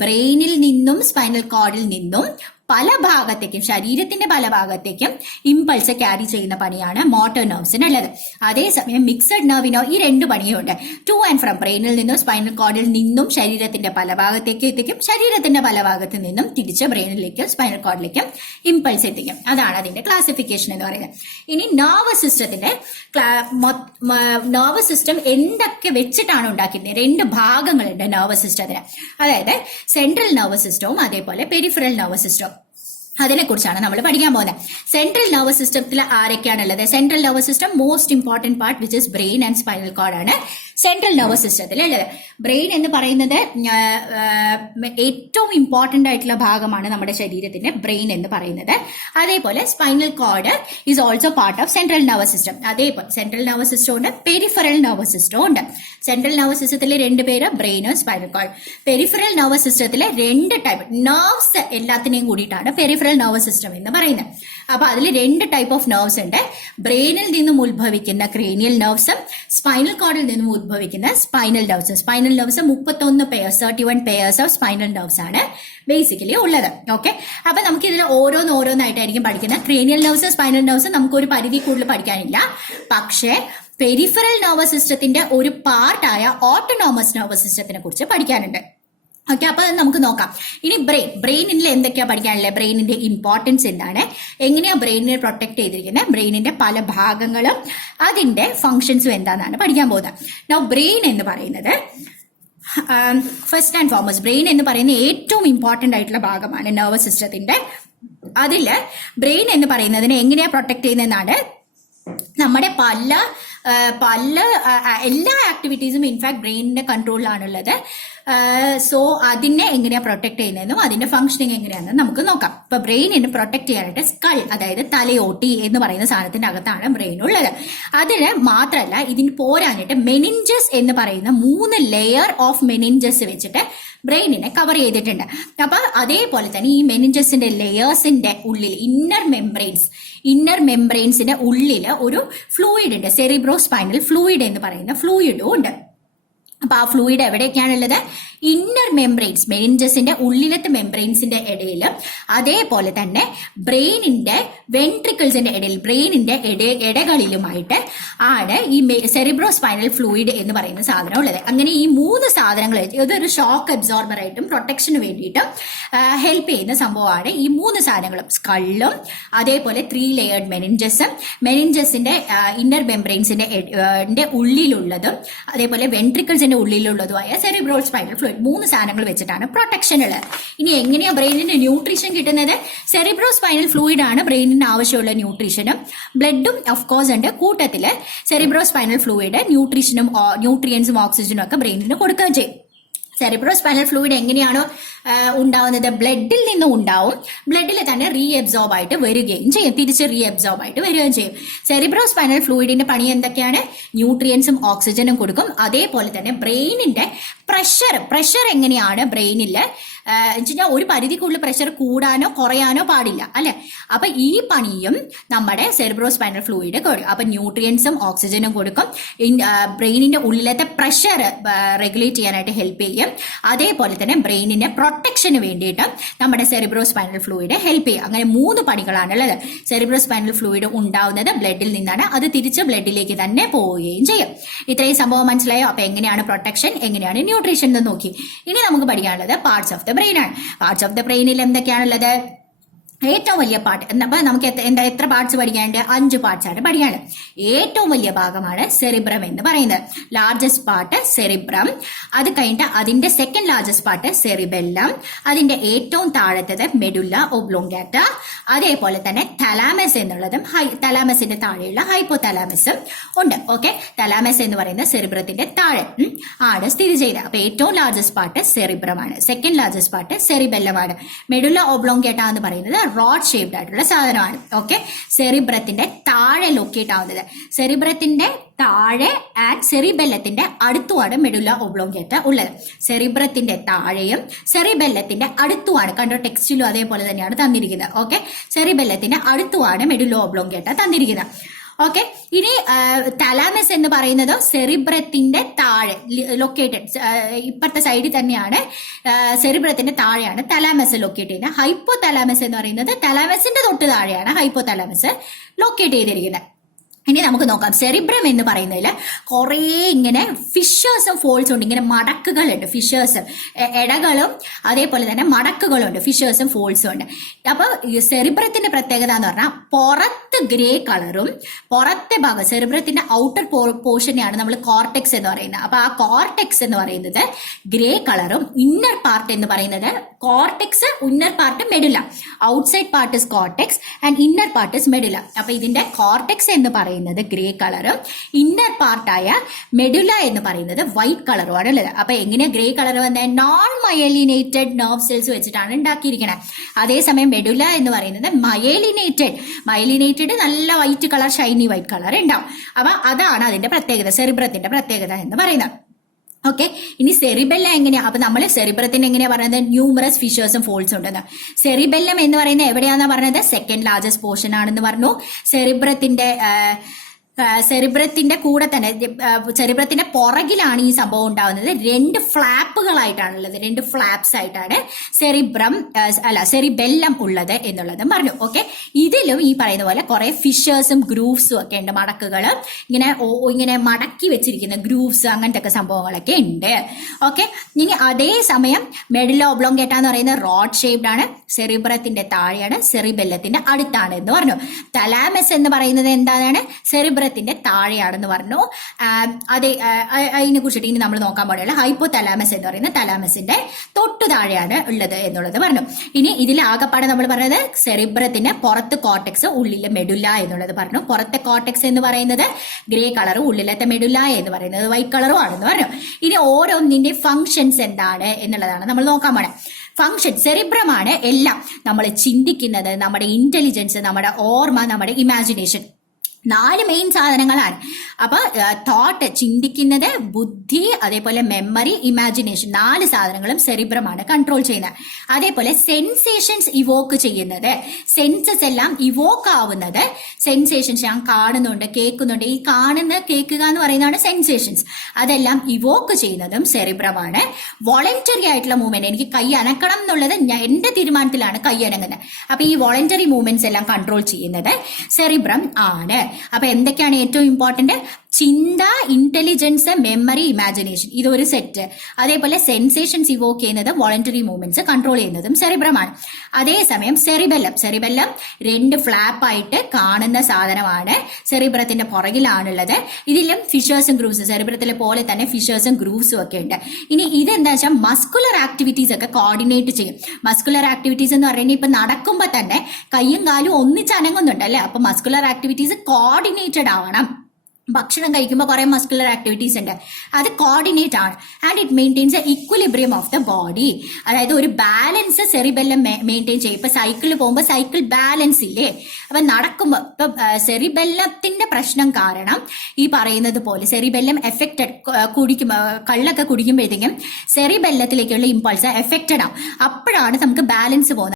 ബ്രെയിനിൽ നിന്നും സ്പൈനൽ കോഡിൽ നിന്നും പല ഭാഗത്തേക്കും, ശരീരത്തിന്റെ പല ഭാഗത്തേക്കും ഇമ്പൾസ് ക്യാരി ചെയ്യുന്ന പണിയാണ് മോട്ടോർ നെർവ്സിനുള്ളത്. അതേസമയം മിക്സഡ് നെർവിനോ ഈ രണ്ട് പണിയുണ്ട്. ടു ആൻഡ് ഫ്രം, ബ്രെയിനിൽ നിന്നും സ്പൈനൽ കോർഡിൽ നിന്നും ശരീരത്തിന്റെ പല ഭാഗത്തേക്ക് എത്തിക്കും, ശരീരത്തിന്റെ പല ഭാഗത്ത് നിന്നും തിരിച്ച് ബ്രെയിനിലേക്കും സ്പൈനൽ കോർഡിലേക്കും ഇമ്പൾസ് എത്തിക്കും. അതാണ് അതിന്റെ ക്ലാസിഫിക്കേഷൻ എന്ന് പറയുന്നത്. ഇനി നെർവസ് സിസ്റ്റത്തിന്റെ നെർവസ് സിസ്റ്റം എന്തൊക്കെ വെച്ചിട്ടാണ് ഉണ്ടാക്കിയിരുന്നത്? രണ്ട് ഭാഗങ്ങളുണ്ട് നെർവസ് സിസ്റ്റത്തിന്. അതായത് സെൻട്രൽ നെർവസ് സിസ്റ്റവും അതേപോലെ പെരിഫറൽ നെർവസ് സിസ്റ്റവും. അതിനെക്കുറിച്ചാണ് നമ്മൾ പഠിക്കാൻ പോകുന്നത്. സെൻട്രൽ നെർവസ് സിസ്റ്റത്തിൽ ആരൊക്കെയാണുള്ളത്? Central nervous system most important part which is brain and spinal cord ആണ് സെൻട്രൽ നെർവസ് സിസ്റ്റത്തിൽ ഉള്ളത്. ബ്രെയിൻ എന്ന് പറയുന്നത് ഏറ്റവും ഇമ്പോർട്ടന്റ് ആയിട്ടുള്ള ഭാഗമാണ് നമ്മുടെ ശരീരത്തിന്റെ ബ്രെയിൻ എന്ന് പറയുന്നത്. അതേപോലെ spinal cord is also part of central nervous system. അതേപോലെ സെൻട്രൽ നെർവസ് സിസ്റ്റം ഉണ്ട്, പെരിഫറൽ നെർവസ് സിസ്റ്റം ഉണ്ട്. സെൻട്രൽ നെർവസ് സിസ്റ്റത്തിലെ രണ്ട് പേര് ബ്രെയിനും സ്പൈനൽ കോർഡ്. പെരിഫറൽ നെർവസ് സിസ്റ്റത്തിലെ രണ്ട് ടൈപ്പ് നെർവ്സ് എല്ലാത്തിനെയും കൂടിയിട്ടാണ് പെരിഫറൽ നെർവസ് സിസ്റ്റം എന്ന് പറയുന്നത്. അപ്പൊ അതിൽ രണ്ട് ടൈപ്പ് ഓഫ് നെർവ്സ് ഉണ്ട്. ബ്രെയിനിൽ നിന്നും ഉത്ഭവിക്കുന്ന ക്രേനിയൽ നെർവ്സും സ്പൈനൽ കോർഡിൽ നിന്നും ഉത്ഭവിക്കുന്ന സ്പൈനൽ നെർവ്സും. Spinal nerves 31 pairs of spinal nerves ആണ് ബേസിക്കലി ഉള്ളത്. ഓക്കെ, അപ്പൊ നമുക്ക് ഇതിൽ ഓരോന്നായിട്ടായിരിക്കും പഠിക്കുന്നത്. ക്രേനിയൽ നെർവ്സ്, സ്പൈനൽ നെർവ്സ് നമുക്ക് ഒരു പരിധി കൂടുതൽ പഠിക്കാനില്ല. പക്ഷേ പെരിഫറൽ നെർവസ് സിസ്റ്റത്തിന്റെ ഒരു പാർട്ടായ ഓട്ടോണോമസ് നെർവസ് സിസ്റ്റത്തിനെ കുറിച്ച് പഠിക്കാനുണ്ട്. ഓക്കെ, അപ്പൊ നമുക്ക് നോക്കാം. ഇനി ബ്രെയിനിൽ എന്തൊക്കെയാ പഠിക്കാനുള്ളത്? ബ്രെയിനിന്റെ ഇമ്പോർട്ടൻസ് എന്താണ്, എങ്ങനെയാ ബ്രെയിനിനെ പ്രൊട്ടക്ട് ചെയ്തിരിക്കുന്നത്, ബ്രെയിനിന്റെ പല ഭാഗങ്ങളും അതിന്റെ ഫങ്ഷൻസും എന്താണെന്നാണ് പഠിക്കാൻ പോകുന്നത്. നൗ ബ്രെയിൻ എന്ന് പറയുന്നത് ഫസ്റ്റ് ആൻഡ് ഫോർമോസ്റ്റ്, ബ്രെയിൻ എന്ന് പറയുന്ന ഏറ്റവും ഇമ്പോർട്ടന്റ് ആയിട്ടുള്ള ഭാഗമാണ് നെർവസ് സിസ്റ്റത്തിന്റെ. അതില് ബ്രെയിൻ എന്ന് പറയുന്നതിനെ എങ്ങനെയാ പ്രൊട്ടക്ട് ചെയ്യുന്നതെന്നാണ് നമ്മുടെ പല എല്ലാ ആക്ടിവിറ്റീസും ഇൻഫാക്ട് ബ്രെയിനിന്റെ കൺട്രോളിലാണുള്ളത്. സോ അതിനെ എങ്ങനെയാ പ്രൊട്ടക്ട് ചെയ്യുന്നതെന്നും അതിന്റെ ഫംഗ്ഷനിങ് എങ്ങനെയാണെന്ന് നമുക്ക് നോക്കാം. ഇപ്പൊ ബ്രെയിനിനെ പ്രൊട്ടക്ട് ചെയ്യാനായിട്ട് സ്കൾ, അതായത് തലയോട്ടി എന്ന് പറയുന്ന സാധനത്തിന്റെ അകത്താണ് ബ്രെയിൻ ഉള്ളത്. അതിന് മാത്രമല്ല, ഇതിന് പോരാഞ്ഞിട്ട് മെനിഞ്ചസ് എന്ന് പറയുന്ന 3 ലെയർ ഓഫ് മെനിഞ്ചസ് വെച്ചിട്ട് ബ്രെയിനിനെ കവർ ചെയ്തിട്ടുണ്ട്. അപ്പൊ അതേപോലെ തന്നെ ഈ മെനിഞ്ചസിന്റെ ലെയേഴ്സിന്റെ ഉള്ളിൽ ഇന്നർ മെംബ്രെയിൻസിന്റെ ഉള്ളിൽ ഒരു ഫ്ലൂയിഡ് ഉണ്ട്, സെറിബ്രോ സ്പൈനൽ ഫ്ലൂയിഡ് എന്ന് പറയുന്ന ഫ്ലൂയിഡും ഉണ്ട്. അപ്പൊ ആ ഫ്ലൂയിഡ് എവിടെയൊക്കെയാണുള്ളത്? ഇന്നർ മെംബ്രെയിൻസ്, മെനിഞ്ചസിന്റെ ഉള്ളിലത്തെ മെംബ്രെയിൻസിന്റെ ഇടയിൽ, അതേപോലെ തന്നെ ബ്രെയിനിന്റെ വെൻട്രിക്കിൾസിന്റെ ഇടയിൽ, ബ്രെയിനിന്റെ ഇടകളിലുമായിട്ട് ആണ് ഈ സെറിബ്രോ സ്പൈനൽ ഫ്ലൂയിഡ് എന്ന് പറയുന്ന സാധനം ഉള്ളത്. അങ്ങനെ ഈ 3 സാധനങ്ങൾ ഇതൊരു ഷോക്ക് അബ്സോർബർ ആയിട്ടും പ്രൊട്ടക്ഷന് വേണ്ടിയിട്ടും ഹെൽപ്പ് ചെയ്യുന്ന സംഭവമാണ് ഈ 3 സാധനങ്ങളും. സ്കള്ളും അതേപോലെ 3 ലെയേർഡ് മെനിഞ്ചസിന്റെ ഇന്നർ മെംബ്രെയിൻസിന്റെ ഉള്ളിലുള്ളതും അതേപോലെ വെൻട്രിക്കിൾസിന്റെ ഉള്ളിലുള്ളതുമായ സെറിബ്രോ സ്പൈനൽ ഫ്ലൂയിഡ്, 3 സാധനങ്ങൾ വെച്ചിട്ടാണ് പ്രൊട്ടക്ഷൻ ഉള്ളത്. ഇനി എങ്ങനെയാ ബ്രെയിനിന് ന്യൂട്രീഷൻ കിട്ടുന്നത്? സെറിബ്രോ സ്പൈനൽ ഫ്ലൂയിഡ് ആണ് ബ്രെയിനിന് ആവശ്യമുള്ള ന്യൂട്രീഷനും. ബ്ലഡും ഓഫ് കോഴ്സ് ഉണ്ട്. കൂട്ടത്തില് സെറിബ്രോ സ്പൈനൽ ഫ്ലൂയിഡ് ന്യൂട്രിയൻസും ഓക്സിജനും ഒക്കെ ബ്രെയിനിന് കൊടുക്കുകയും ചെയ്യും. സെറിബ്രോ സ്പൈനൽ ഫ്ലൂയിഡ് എങ്ങനെയാണോ ഉണ്ടാവുന്നത്? ബ്ലഡിൽ നിന്നും ഉണ്ടാവും. ബ്ലഡിൽ തന്നെ റീഅബ്സോർബ് ആയിട്ട് വരികയും ചെയ്യും, തിരിച്ച് റീഅബ്സോർബ് ആയിട്ട് വരികയും ചെയ്യും. സെറിബ്രോ സ്പൈനൽ ഫ്ലൂയിഡിന്റെ പണി എന്തൊക്കെയാണ്? ന്യൂട്രിയൻസും ഓക്സിജനും കൊടുക്കും. അതേപോലെ തന്നെ ബ്രെയിനിന്റെ പ്രഷർ എങ്ങനെയാണ് ബ്രെയിനിൽ വെച്ചാൽ ഒരു പരിധി കൂടുതൽ പ്രഷർ കൂടാനോ കുറയാനോ പാടില്ല, അല്ലെ? അപ്പൊ ഈ പണിയും നമ്മുടെ സെറിബ്രോ സ്പൈനൽ ഫ്ലൂയിഡ് കൊടുക്കും. അപ്പൊ ന്യൂട്രിയൻസും ഓക്സിജനും കൊടുക്കും. ബ്രെയിനിന്റെ ഉള്ളിലത്തെ പ്രഷർ റെഗുലേറ്റ് ചെയ്യാനായിട്ട് ഹെൽപ്പ് ചെയ്യും. അതേപോലെ തന്നെ ബ്രെയിനിന്റെ പ്രൊട്ടക്ഷന് വേണ്ടിയിട്ട് നമ്മുടെ സെറിബ്രോ സ്പൈനൽ ഫ്ലൂയിഡ് ഹെൽപ്പ് ചെയ്യും. അങ്ങനെ 3 പണികളാണുള്ളത്. സെറിബ്രോ സ്പൈനൽ ഫ്ലൂയിഡ് ഉണ്ടാവുന്നത് ബ്ലഡിൽ നിന്നാണ്, അത് തിരിച്ച് ബ്ലഡിലേക്ക് തന്നെ പോവുകയും ചെയ്യും. ഇത്രയും സംഭവം മനസ്സിലായോ? അപ്പൊ എങ്ങനെയാണ് പ്രൊട്ടക്ഷൻ, എങ്ങനെയാണ് ന്യൂട്രീഷൻ എന്ന് നോക്കി. ഇനി നമുക്ക് പഠിക്കാനുള്ളത് പാർട്സ് ഓഫ് ദ ബ്രെയിൻ ആണ്. പാർട്സ് ഓഫ് ദ ബ്രെയിനിൽ എന്തൊക്കെയാണുള്ളത്? ഏറ്റവും വലിയ പാർട്ട് എന്നപ്പോ നമുക്ക് എത്ര പാർട്സ് പഠിക്കാനുണ്ട്? 5 പാർട്സ് ആണ് പഠിക്കാനുള്ളത്. ഏറ്റവും വലിയ ഭാഗമാണ് സെറിബ്രം എന്ന് പറയുന്നത്. ലാർജസ്റ്റ് പാർട്ട് സെറിബ്രം, അത് കഴിഞ്ഞിട്ട് അതിന്റെ സെക്കൻഡ് ലാർജസ്റ്റ് പാർട്ട് സെറിബെല്ലം, അതിന്റെ ഏറ്റവും താഴത്തത് മെഡുല്ല ഒബ്ലോങ്കാറ്റ, അതേപോലെ തന്നെ തലാമസ് എന്നുള്ളതും തലാമസിന്റെ താഴെയുള്ള ഹൈപ്പോ തലാമസും ഉണ്ട്. ഓക്കെ, തലാമസ് എന്ന് പറയുന്ന സെറിബ്രത്തിന്റെ താഴെ ആണ് സ്ഥിതി ചെയ്യുന്നത്. അപ്പൊ ഏറ്റവും ലാർജസ്റ്റ് പാർട്ട് സെറിബ്രമാണ്, സെക്കൻഡ് ലാർജസ്റ്റ് പാർട്ട് സെറിബെല്ലമാണ്. മെഡുല്ല ഒബ്ലോങ്കാറ്റ എന്ന് പറയുന്നത് റോഡ് ഷേപ്ഡ് ആയിട്ടുള്ള സാധനമാണ്. ഓക്കെ, സെറിബ്രത്തിന്റെ താഴെ ലൊക്കേറ്റ് ആവുന്നത്. സെറിബ്രത്തിന്റെ താഴെ ആൻഡ് സെറിബെല്ലത്തിന്റെ അടുത്തുമാണ് മെഡുല്ല ഒബ്ലോങ്കാറ്റ ഉള്ളത്. സെറിബ്രത്തിന്റെ താഴെയും സെറിബെല്ലത്തിന്റെ അടുത്തുമാണ്, കണ്ടോ ടെക്സ്റ്റിലും അതേപോലെ തന്നെയാണ് തന്നിരിക്കുന്നത്. ഓക്കെ, സെറിബെല്ലത്തിന്റെ അടുത്തുമാണ് മെഡുല്ല ഒബ്ലോങ്കാറ്റ തന്നിരിക്കുന്നത്. ഓക്കെ, ഇനി തലാമസ് എന്ന് പറയുന്നത് സെറിബ്രത്തിന്റെ താഴെ ലൊക്കേറ്റഡ്, ഇപ്പുറത്തെ സൈഡിൽ തന്നെയാണ്, സെറിബ്രത്തിന്റെ താഴെയാണ് തലാമസ് ലൊക്കേറ്റ് ചെയ്യുന്നത്. ഹൈപ്പോ തലാമസ് എന്ന് പറയുന്നത് തലാമസിന്റെ തൊട്ട് താഴെയാണ് ഹൈപ്പോ തലാമസ് ലൊക്കേറ്റ് ചെയ്തിരിക്കുന്നത്. ഇനി നമുക്ക് നോക്കാം, സെറിബ്രം എന്ന് പറയുന്നതിൽ കുറേ ഇങ്ങനെ ഫിഷേഴ്സും ഫോൾസും ഉണ്ട്, ഇങ്ങനെ മടക്കുകളുണ്ട്, ഫിഷേഴ്സും ഇടകളും അതേപോലെ തന്നെ മടക്കുകളും ഉണ്ട്, ഫിഷേഴ്സും ഫോൾസും ഉണ്ട്. അപ്പൊ സെറിബ്രത്തിന്റെ പ്രത്യേകത എന്ന് പറഞ്ഞാൽ പുറത്ത് ഗ്രേ കളറും പുറത്തെ ഭാഗം സെറിബ്രത്തിന്റെ ഔട്ടർ പോർഷനെയാണ് നമ്മൾ കോർട്ടെക്സ് എന്ന് പറയുന്നത്. അപ്പൊ ആ കോർട്ടെക്സ് എന്ന് പറയുന്നത് ഗ്രേ കളറും ഇന്നർ പാർട്ട് എന്ന് പറയുന്നത് cortex, inner part medulla, outside part is cortex and inner part is medulla. അപ്പൊ ഇതിന്റെ കോർട്ടെക്സ് എന്ന് പറയുന്നത് ഗ്രേ കളറും ഇന്നർ പാർട്ടായ മെഡുല എന്ന് പറയുന്നത് വൈറ്റ് കളറുമാണ് ഉള്ളത്. അപ്പൊ എങ്ങനെയാ ഗ്രേ കളർ വന്നത്? നോൺ മയലിനേറ്റഡ് നെർവ് സെൽസ് വെച്ചിട്ടാണ് ഉണ്ടാക്കിയിരിക്കുന്നത്. അതേസമയം മെഡുല എന്ന് പറയുന്നത് മയലിനേറ്റഡ് നല്ല white colour, Shiny white colour ഉണ്ടാവും. അപ്പൊ അതാണ് അതിന്റെ പ്രത്യേകത, സെറിബ്രത്തിന്റെ പ്രത്യേകത എന്ന് പറയുന്നത്. ഓക്കെ, ഇനി സെറിബെല്ലം എങ്ങനെയാ? അപ്പൊ നമ്മൾ സെറിബ്രത്തിന് എങ്ങനെയാ പറയുന്നത്? ന്യൂമറസ് ഫിഷേഴ്സും ഫോൾസും ഉണ്ടെന്ന്. സെറിബെല്ലം എന്ന് പറയുന്നത് എവിടെയാണെന്ന് പറഞ്ഞത്? സെക്കൻഡ് ലാർജസ്റ്റ് പോർഷൻ ആണെന്ന് പറഞ്ഞു. സെറിബ്രത്തിന്റെ കൂടെ തന്നെ സെറിബ്രത്തിന്റെ പുറകിലാണ് ഈ സംഭവം ഉണ്ടാവുന്നത്. രണ്ട് ഫ്ലാപ്പുകളായിട്ടാണുള്ളത്, രണ്ട് ഫ്ലാപ്സ് ആയിട്ടാണ് സെറിബെല്ലം ഉള്ളത് എന്നുള്ളതും പറഞ്ഞു. ഓക്കെ, ഇതിലും ഈ പറയുന്ന പോലെ കുറെ ഫിഷേഴ്സും ഗ്രൂവ്സും ഒക്കെ ഉണ്ട്, മടക്കുകൾ ഇങ്ങനെ മടക്കി വെച്ചിരിക്കുന്ന ഗ്രൂവ്സ്, അങ്ങനത്തെ ഒക്കെ സംഭവങ്ങളൊക്കെ ഉണ്ട്. ഓക്കെ, ഇനി അതേസമയം മെഡുല ഒബ്ലോങ്കേറ്റ എന്ന് പറയുന്നത് റോഡ് ഷേപ്ഡ് ആണ്, സെറിബ്രത്തിന്റെ താഴെയാണ്, സെറിബെല്ലത്തിന്റെ അടുത്താണ് എന്ന് പറഞ്ഞു. തലാമസ് എന്ന് പറയുന്നത് എന്താണ്? സെറിബ്രത്തിന്റെ താഴെയാണെന്ന് പറഞ്ഞു. അതിനെ കുറിച്ചിട്ട് ഇനി നമ്മൾ നോക്കാൻ പാടില്ല. ഹൈപ്പോ തലാമസ് എന്ന് പറയുന്നത് തലാമസിന്റെ തൊട്ടു താഴെയാണ് ഉള്ളത് എന്നുള്ളത് പറഞ്ഞു. ഇനി ഇതിൽ ആകെപ്പാടെ നമ്മൾ പറഞ്ഞത് സെറിബ്രത്തിന് പുറത്ത് കോർട്ടെക്സ്, ഉള്ളിലെ മെഡുല എന്നുള്ളത് പറഞ്ഞു. പുറത്തെ കോർട്ടെക്സ് എന്ന് പറയുന്നത് ഗ്രേ കളറും ഉള്ളിലത്തെ മെഡുല എന്ന് പറയുന്നത് വൈറ്റ് കളറും ആണെന്ന് പറഞ്ഞു. ഇനി ഓരോന്നിന്റെ ഫങ്ഷൻസ് എന്താണ് എന്നുള്ളതാണ് നമ്മൾ നോക്കാൻ പാടില്ല. ഫങ്ഷൻ സെറിബ്രമാണ് എല്ലാം, നമ്മൾ ചിന്തിക്കുന്നത്, നമ്മുടെ ഇന്റലിജൻസ്, നമ്മുടെ ഓർമ്മ, നമ്മുടെ ഇമാജിനേഷൻ, 4 മെയിൻ സാധനങ്ങളാണ്. അപ്പൊ തോട്ട്, ചിന്തിക്കുന്നത്, ബുദ്ധി, അതേപോലെ മെമ്മറി, ഇമാജിനേഷൻ, 4 സാധനങ്ങളും സെറിബ്രമാണ് കൺട്രോൾ ചെയ്യുന്നത്. അതേപോലെ സെൻസേഷൻസ് ഇവോക്ക് ചെയ്യുന്നത്, സെൻസസ് എല്ലാം ഇവോക്ക് ആവുന്നത്, സെൻസേഷൻസ് ഞാൻ കാണുന്നുണ്ട്, കേൾക്കുന്നുണ്ട്, ഈ കാണുന്ന കേൾക്കുക എന്ന് പറയുന്നതാണ് സെൻസേഷൻസ്, അതെല്ലാം ഇവോക്ക് ചെയ്യുന്നതും സെറിബ്രമാണ്. വോളണ്ടറി ആയിട്ടുള്ള മൂവ്മെന്റ്, എനിക്ക് കൈ അനക്കണം എന്നുള്ളത് എന്റെ തീരുമാനത്തിലാണ് കൈ അനങ്ങുന്നത്. അപ്പൊ ഈ വോളണ്ടറി മൂവ്മെന്റ്സ് എല്ലാം കൺട്രോൾ ചെയ്യുന്നത് സെറിബ്രം ആണ്. അപ്പൊ എന്തൊക്കെയാണ് ഏറ്റവും ഇമ്പോർട്ടന്റ്? ചിന്ത, ഇന്റലിജൻസ്, മെമ്മറി, ഇമാജിനേഷൻ, ഇതൊരു സെറ്റ്. അതേപോലെ സെൻസേഷൻസ് ഇവോക്ക് ചെയ്യുന്നത്, വോളണ്ടറി മൂവ്മെന്റ്സ് കൺട്രോൾ ചെയ്യുന്നതും സെറിബ്രമാണ്. അതേസമയം സെറിബെല്ലം 2 ഫ്ലാപ്പ് ആയിട്ട് കാണുന്ന സാധനമാണ്, സെറിബ്രത്തിന്റെ പുറകിലാണുള്ളത്. ഇതിലും ഫിഷേഴ്സും ഗ്രൂവ്സും, സെറിബ്രത്തിലെ പോലെ തന്നെ ഫിഷേഴ്സും ഗ്രൂവ്സും ഒക്കെ ഉണ്ട്. ഇനി ഇതെന്താ വെച്ചാൽ മസ്കുലർ ആക്ടിവിറ്റീസ് ഒക്കെ കോർഡിനേറ്റ് ചെയ്യും. മസ്കുലർ ആക്ടിവിറ്റീസ് എന്ന് പറയുന്നത് ഇപ്പൊ നടക്കുമ്പോ തന്നെ കൈയും കാലും ഒന്നിച്ച് അനങ്ങുന്നുണ്ട് അല്ലെ? അപ്പൊ മസ്കുലർ ആക്ടിവിറ്റീസ് കോർഡിനേറ്റഡ് ആവണം. ഭക്ഷണം കഴിക്കുമ്പോൾ കുറെ മസ്കുലർ ആക്ടിവിറ്റീസ് ഉണ്ട്, അത് കോർഡിനേറ്റ് ആണ്. And it maintains A equilibrium of the body, അതായത് ഒരു ബാലൻസ് സെറിബെല്ലം മെയിൻറ്റെയിൻ ചെയ്യും. ഇപ്പൊ സൈക്കിളിൽ പോകുമ്പോൾ സൈക്കിൾ ബാലൻസ് ഇല്ലേ? അപ്പൊ നടക്കുമ്പോൾ ഇപ്പൊ സെറിബെല്ലത്തിന്റെ പ്രശ്നം കാരണം ഈ പറയുന്നത് പോലെ സെറിബെല്ലം എഫക്റ്റഡ്, കള്ളൊക്കെ കുടിക്കുമ്പോഴത്തേക്കും സെറിബെല്ലത്തിലേക്കുള്ള ഇമ്പൾസ് എഫക്റ്റഡ് ആവും. അപ്പോഴാണ് നമുക്ക് ബാലൻസ് പോകുന്നത്.